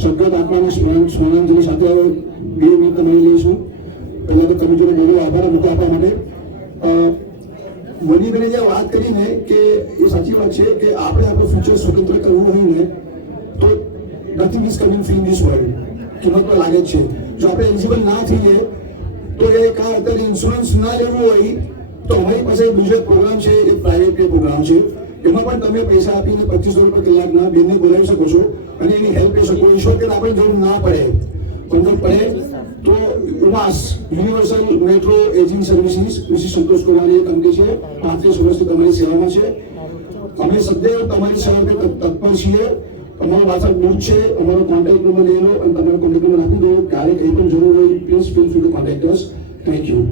સદગત આત્માના સ્મરણાંજલિ સાથે 2 મિનિટ તમે લઈશું. પહેલાં તો તમે જોડે બહુ આભાર મૂકો આપવા માટે. મનીબેને જે વાત કરી ને કે એ સાચી વાત છે કે આપણે આપણું ફ્યુચર સ્વતંત્ર કરવું હોય ને તો nothing is coming free in this world. કિંમત તો લાગે જ છે. જો આપણે એલિજિબલ ના થઈએ તો એ કાં અત્યારે ઇન્સ્યોરન્સ ના લેવું હોય તો અમારી પાસે બીજો એક પ્રોગ્રામ છે, એ પ્રાઇવેટ પે પ્રોગ્રામ છે. એમાં પણ તમે પૈસા આપીને 2500 રૂપિયા કલાકના બેનને બોલાવી શકો છો અને એની હેલ્પ લઈ શકો. ઇન્શ્યોર કે આપણે જરૂર ના પડે, પણ જો પડે તો ઉમાસ યુનિવર્સલ મેટ્રો એજિંગ સર્વિસીસ વિશે સંતોષ કુમારની કંપની છે, 35 વર્ષથી તમારી સેવામાં છે. અમે સદૈવ તમારી સેવા માટે તત્પર છીએ. અમારો WhatsApp ગ્રુપ છે, અમારો કોન્ટેક્ટ નંબર લઈ લો અને તમારો કોન્ટેક્ટ નંબર આપી દો. ક્યારે કંઈ પણ જરૂર હોય please feel free to contact us. Thank you.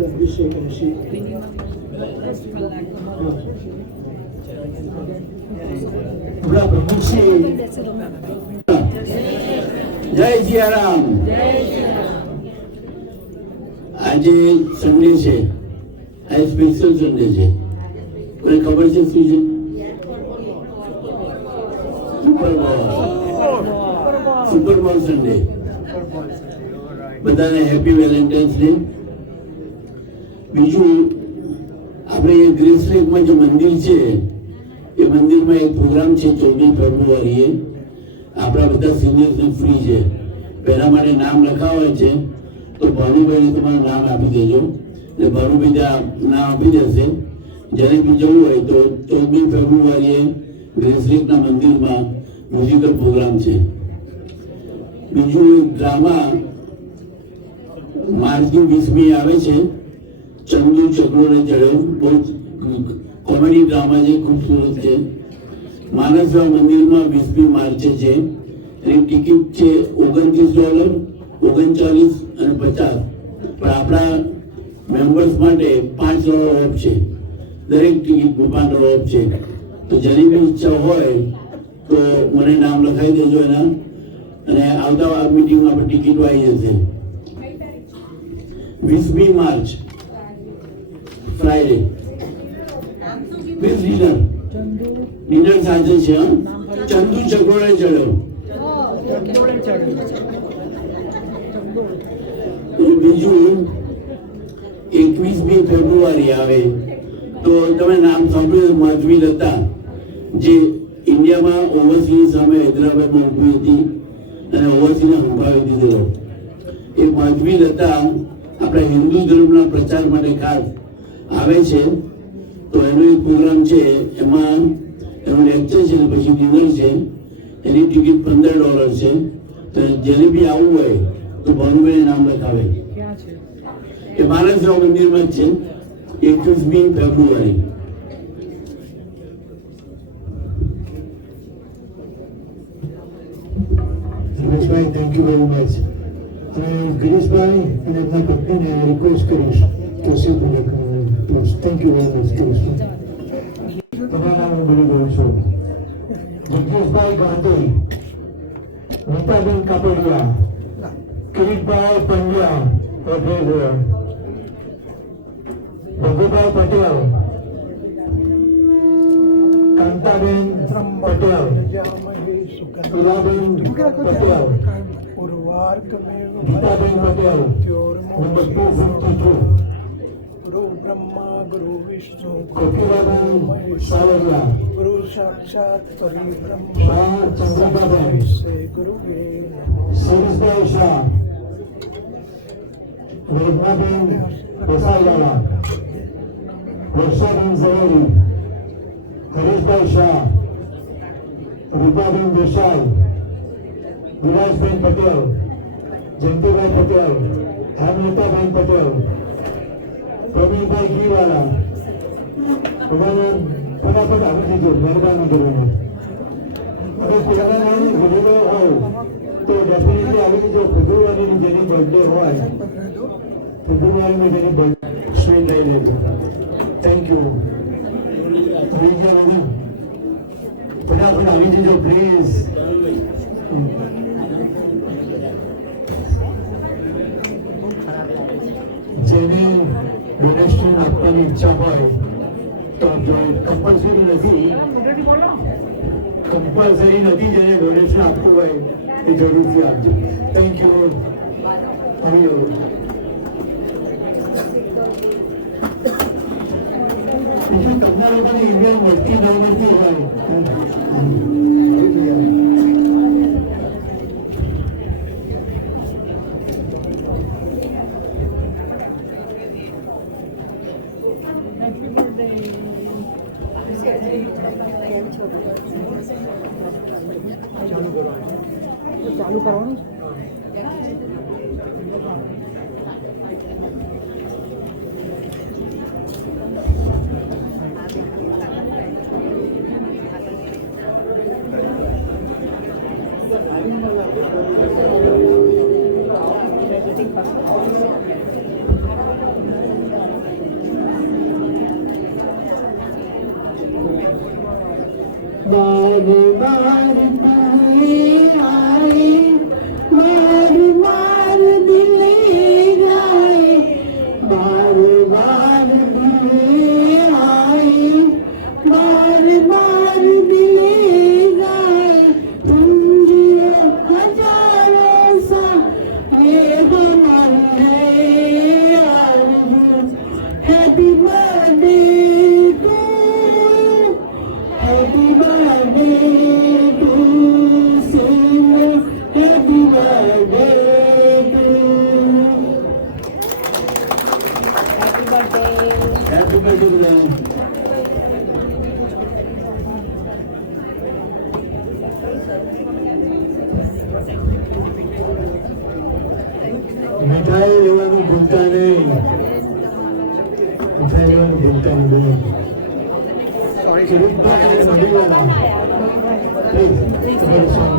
Abhishek અને શિવ. આપણા પ્રમુખશ્રી જય સિયારામ. આજે સન્ડે છે, આ સ્પેશિયલ સન્ડે છે. મને ખબર છે શું છે? સુપર બોલ સન્ડે. બધાને હેપી વેલેન્ટાઇન્સ ડે. બીજું આપણે ગ્રેસ લેકમાં જે મંદિર છે એ મંદિરમાં એક પ્રોગ્રામ છે 14 ફેબ્રુઆરીએ. આપણા બધા સિનિયર્સને ફ્રી છે. પહેલા માટે નામ લખાવે છે તો ભાનુભાઈને તમારું નામ આપી દેજો એટલે ભાનુભાઈ ત્યાં નામ આપી દેશે. જેને બી જવું હોય તો 14મી ફેબ્રુઆરીએ ગ્રેસલેકના મંદિરમાં મ્યુઝિકલ પ્રોગ્રામ છે. બીજું એક ડ્રામા માર્ચની 20મી આવે છે, ચંદુ ચક્રોને ચડ્યો. બહુ કોમેડી ડ્રામા છે, ખૂબસૂરત છે. માનસરાવ મંદિરમાં 20મી માર્ચે છે. એની ટિકિટ છે $29, 39 અને 50. પણ આપણા મેમ્બર્સ માટે $5 ઓફ છે. દરેક ટિકિટમાં $5 ઓફ છે. તો જેની બી ઈચ્છા હોય તો મને નામ લખાવી દેજો એના, અને આવતા મીટિંગમાં આપણે ટિકિટો આવી જશે. 20મી માર્ચ ફ્રાઈડે વિથ ડિનર સાંજે છે. ચંદુ ચકોડે ચડ્યો. બીજું 21મી ફેબ્રુઆરી આવે તો તમે નામ સાંભળ્યું માધવી લતા, જે ઇન્ડિયામાં ઓવરસીની સામે હૈદરાબાદમાં ઊભી હતી અને ઓવરસીને સંભાળી દીધેલો. એ માધવી લતા આપણા હિન્દુ ધર્મના પ્રચાર માટે ખાસ આવે છે. તો એનો એક પ્રોગ્રામ છે, એમાં એનું લેક્ચર છે, પછી ડિનર છે. એની ટિકિટ $15 છે. તો જેને બી આવવું હોય તો ભાનુભાઈને નામ લખાવે. એ માનસરાવ મંદિરમાં જ છે, 21મી ફેબ્રુઆરી. Rameshbhai, thank you very much. અને ગિરીશભાઈ અને એમના પત્નીને રિક્વેસ્ટ કરીશ કે please. Thank you very much Girishbhai. તમારા નામ હું બોલી દઉં છું. જગદીશભાઈ ગાંધી, નીતાબેન કાપડિયા, કિરીટભાઈ પંડ્યા, ભગુભાઈ પટેલ, કાંતાબેન પટેલ, ઈલાબેન પટેલ, ગીતાબેન પટેલ, નંબર 252, ગુરુ બ્રહ્મા ગુરુ વિષ્ણુ કોકિલાબેન સાવરિયા, ગુરુ સાક્ષાત પરિબ્રહ્મ શાહ ચંદ્રકાબેન, ગુરુ શિરીષભાઈ શાહ, વેદનાબેન દેસાઈવાલા, વર્ષાબેન ઝવેરી, હરેશભાઈ શાહ, રૂપાબેન દેસાઈ, વિલાસબેન પટેલ, જયંતિભાઈ પટેલ, હેમલતાબેન પટેલ, પ્રવીણભાઈ ઘીવાલા. બધાને ફટાફટ આવી જજો, મહેરબાની કરીને. અને કોઈના નામ ભૂલેલો હોય તો ડેફિનેટલી આવી જજો. ફેબ્રુઆરીની જેની બર્થડે હોય, ફેબ્રુઆરીની જેની બર્થડે સ્વીટ લઈ લેજો. Thank you. ફટાફટ આવી જજો પ્લીઝ. જેને ડોનેશન આપવાની ઈચ્છા હોય તો આપ જોઈન. કમ્પલસરી નથી, જેને ડોનેશન આપવું હોય એ જરૂરથી આપજો. Thank you. આવી જાઓ. બીજું તમારા લોકોને ઇન્ડિયન મળતી ન નથી હોય. ચાલુ કરવાનું बार बार ताए आए, बार बार दिले जाए, बार बार दिले आए, बार बार दिले जाए. तुम जियो हजारों सा ये हमारी है आरज़ू. Happy birthday to you, happy birthday to you. કરજો બધા. મીઠાઈ લેવાનું ભૂલતા નહીં. મીઠાઈ લેવાનું ભૂલતા નહીં બોલો. કિરીટભાઈ અને મડીવાલા. પ્લીઝ, તમારું song.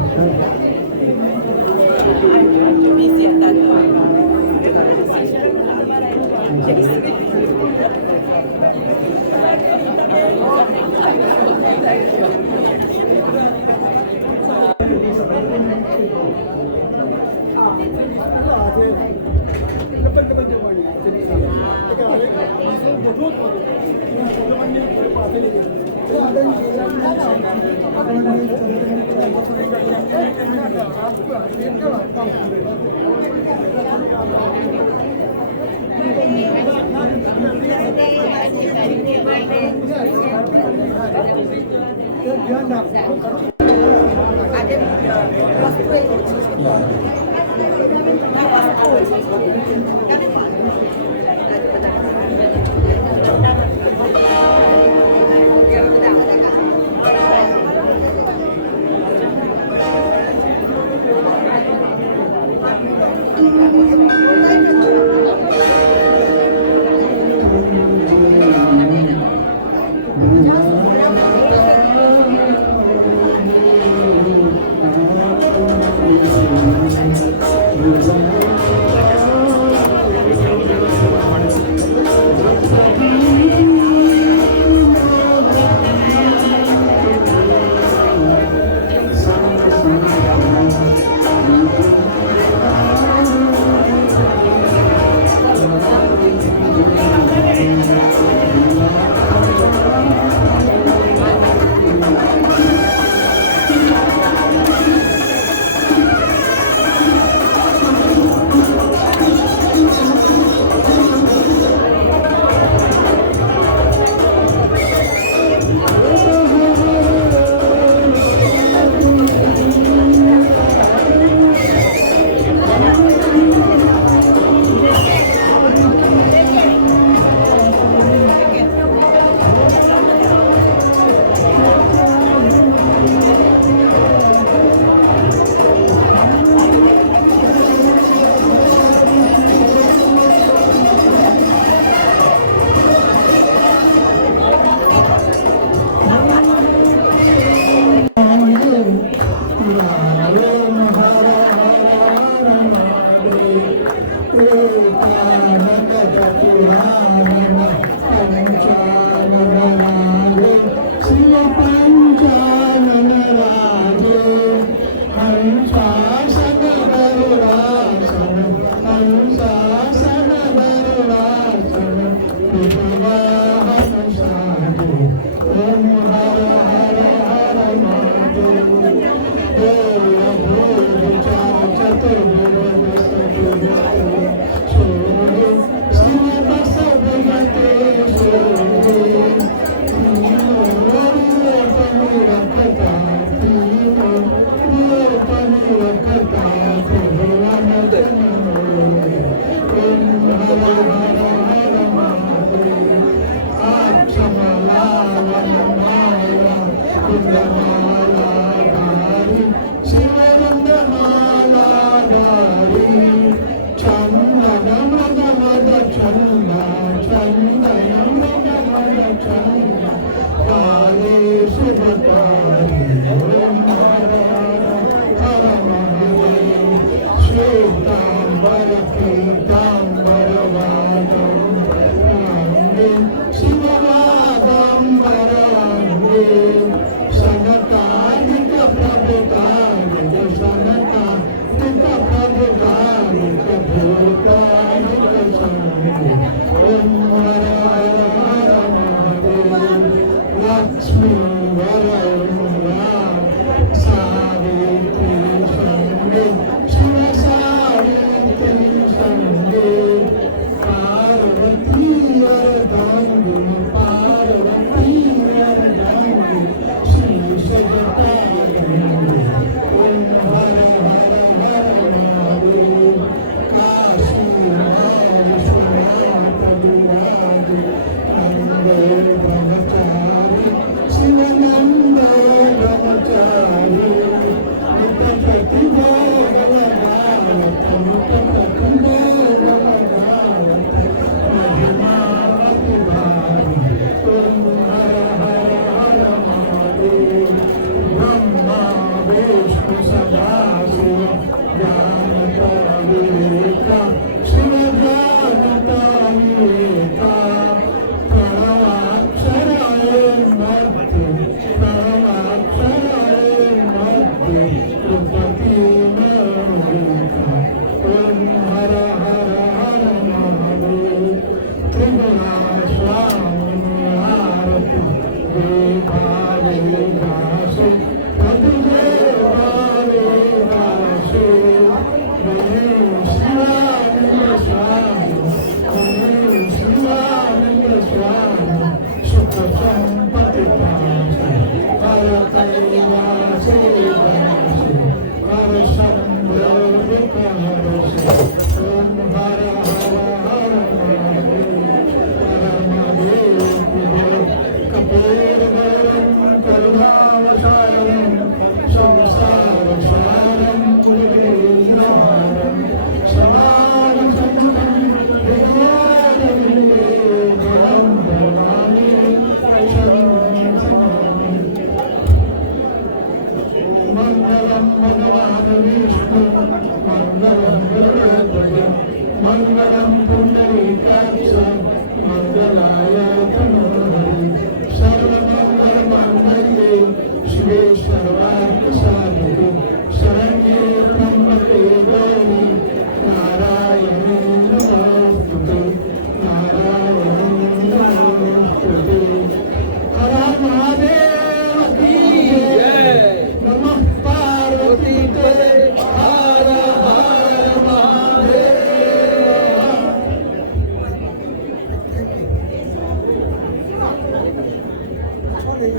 માએ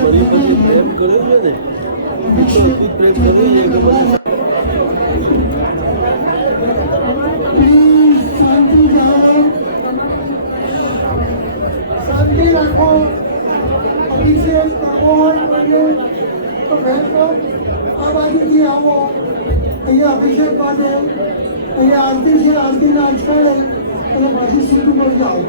બધી બધી પ્રેમ કર્યો છે ને એટલું પ્રેમ કર્યો છે કે મને શાંતિ જાઓ, શાંતિ રાખો. અભિષેક ભગવાન બને તો બહેનો આ બાજુથી આવો. અહીંયા અભિષેક માટે અહીંયા આરતી છે, આરતીના સ્થળે અને પાછું સીધું પર જાઓ.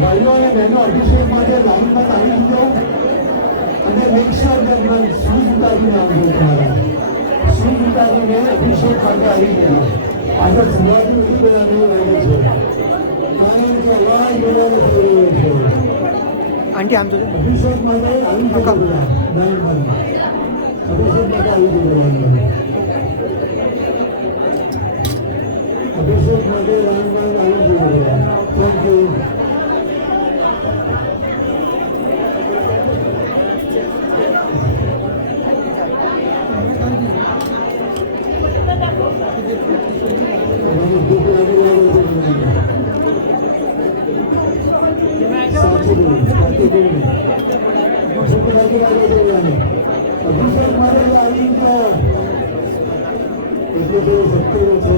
ભાઈઓ અને બહેનો અભિષેક માટે લાઈનમાં આવી જજો અને મેક શ્યોર કે શૂઝ ઉતારીને આવજો. તમારા શૂઝ ઉતારીને અભિષેક માટે આવી જજો. આગળ સવારથી નથી બધા એવું લાગે છે કારણ કે અવાજ બોલાવો થઈ રહ્યો છે. આંટી આમ જોજો. અભિષેક માટે આવી જજો બધા લાઈનમાં. અભિષેક માટે આવી જજો લાઈનમાં. અભિષેક માટે લાઈનમાં આવી જજો બધા. Thank you. અભિષેક મારે આવી ગયા એટલે તો સત્તર છે.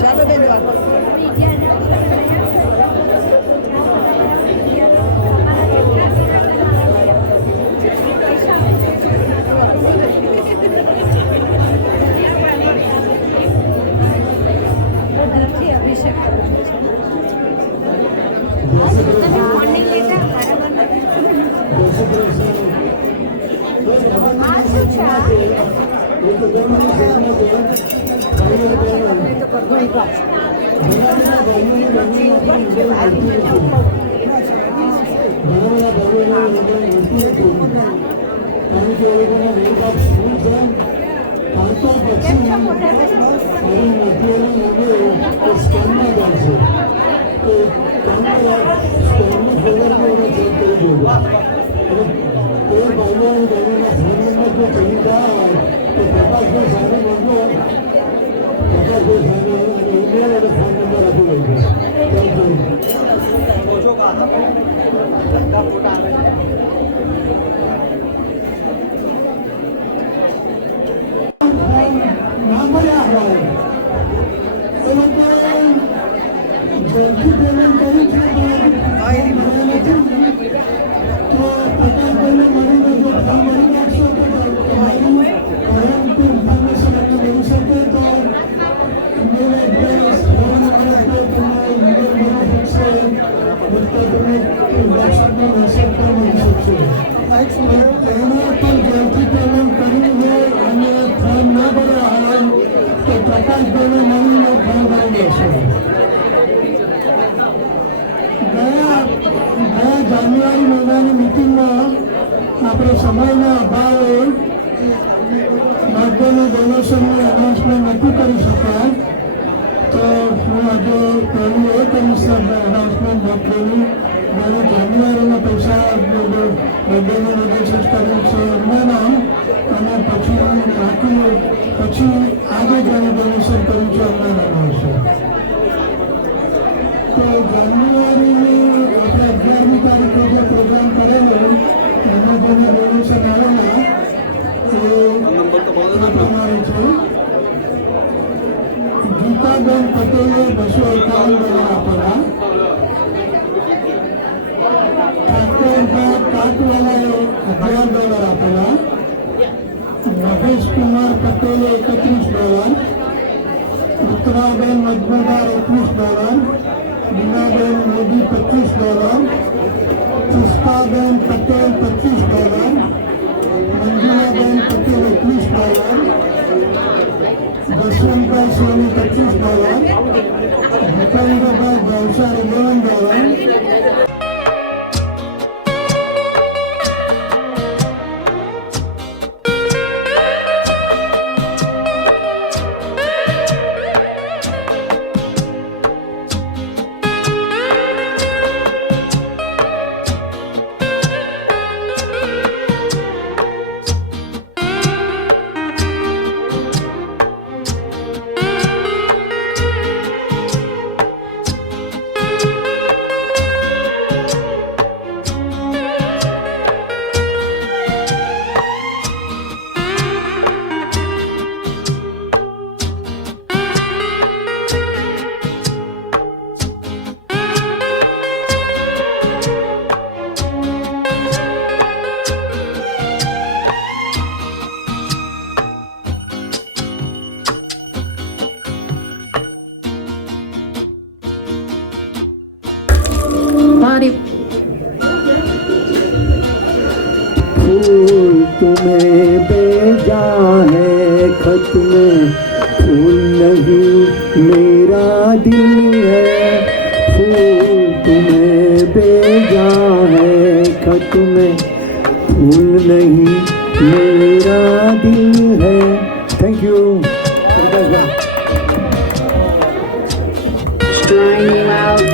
ચાલો બેન જાન્યુઆરી મહિનાની મિટિંગમાં આપણે સમયના અભાવે બર્થડેના ડોનેશનનું એનાઉન્સમેન્ટ નહોતું કરી શક્યા, તો હું આજે પહેલું એ કરીશ એનાઉન્સમેન્ટ બર્થડેનું. મને જાન્યુઆરીના પૈસા બર્થડેનું ડોનેશન કર્યું છે એમના નામ, અને પછી આજે જેને ડોનેશન કર્યું છે એમના નામ આવશે. તો જાન્યુઆરીની આપણે 11મી તારીખે જે પ્રોગ્રામ કરેલો એમાં જેને ડોનેશન આવેલા એ પ્રમાણે છે. ગીતાબેન પટેલે $251 આપેલા. ઠાકોરભાઈ કાટવાલાએ $11 આપેલા. મહેશ કુમાર પટેલે $31. ઉત્તરાબેન મજમુદાર $21. બીનાબેન મોદી $25. પુષ્પાબેન પટેલ $25. મંજુલાબેન પટેલ $21. જસવંતભાઈ સોની $25. ભૂપેન્દ્રભાઈ ભાવસાર $11. फूल तुम्हें भेजा है खत में, फूल नहीं मेरा दिल है. फूल तुम्हें भेजा है खत में, फूल नहीं मेरा दिल है. Thank you. Trying out,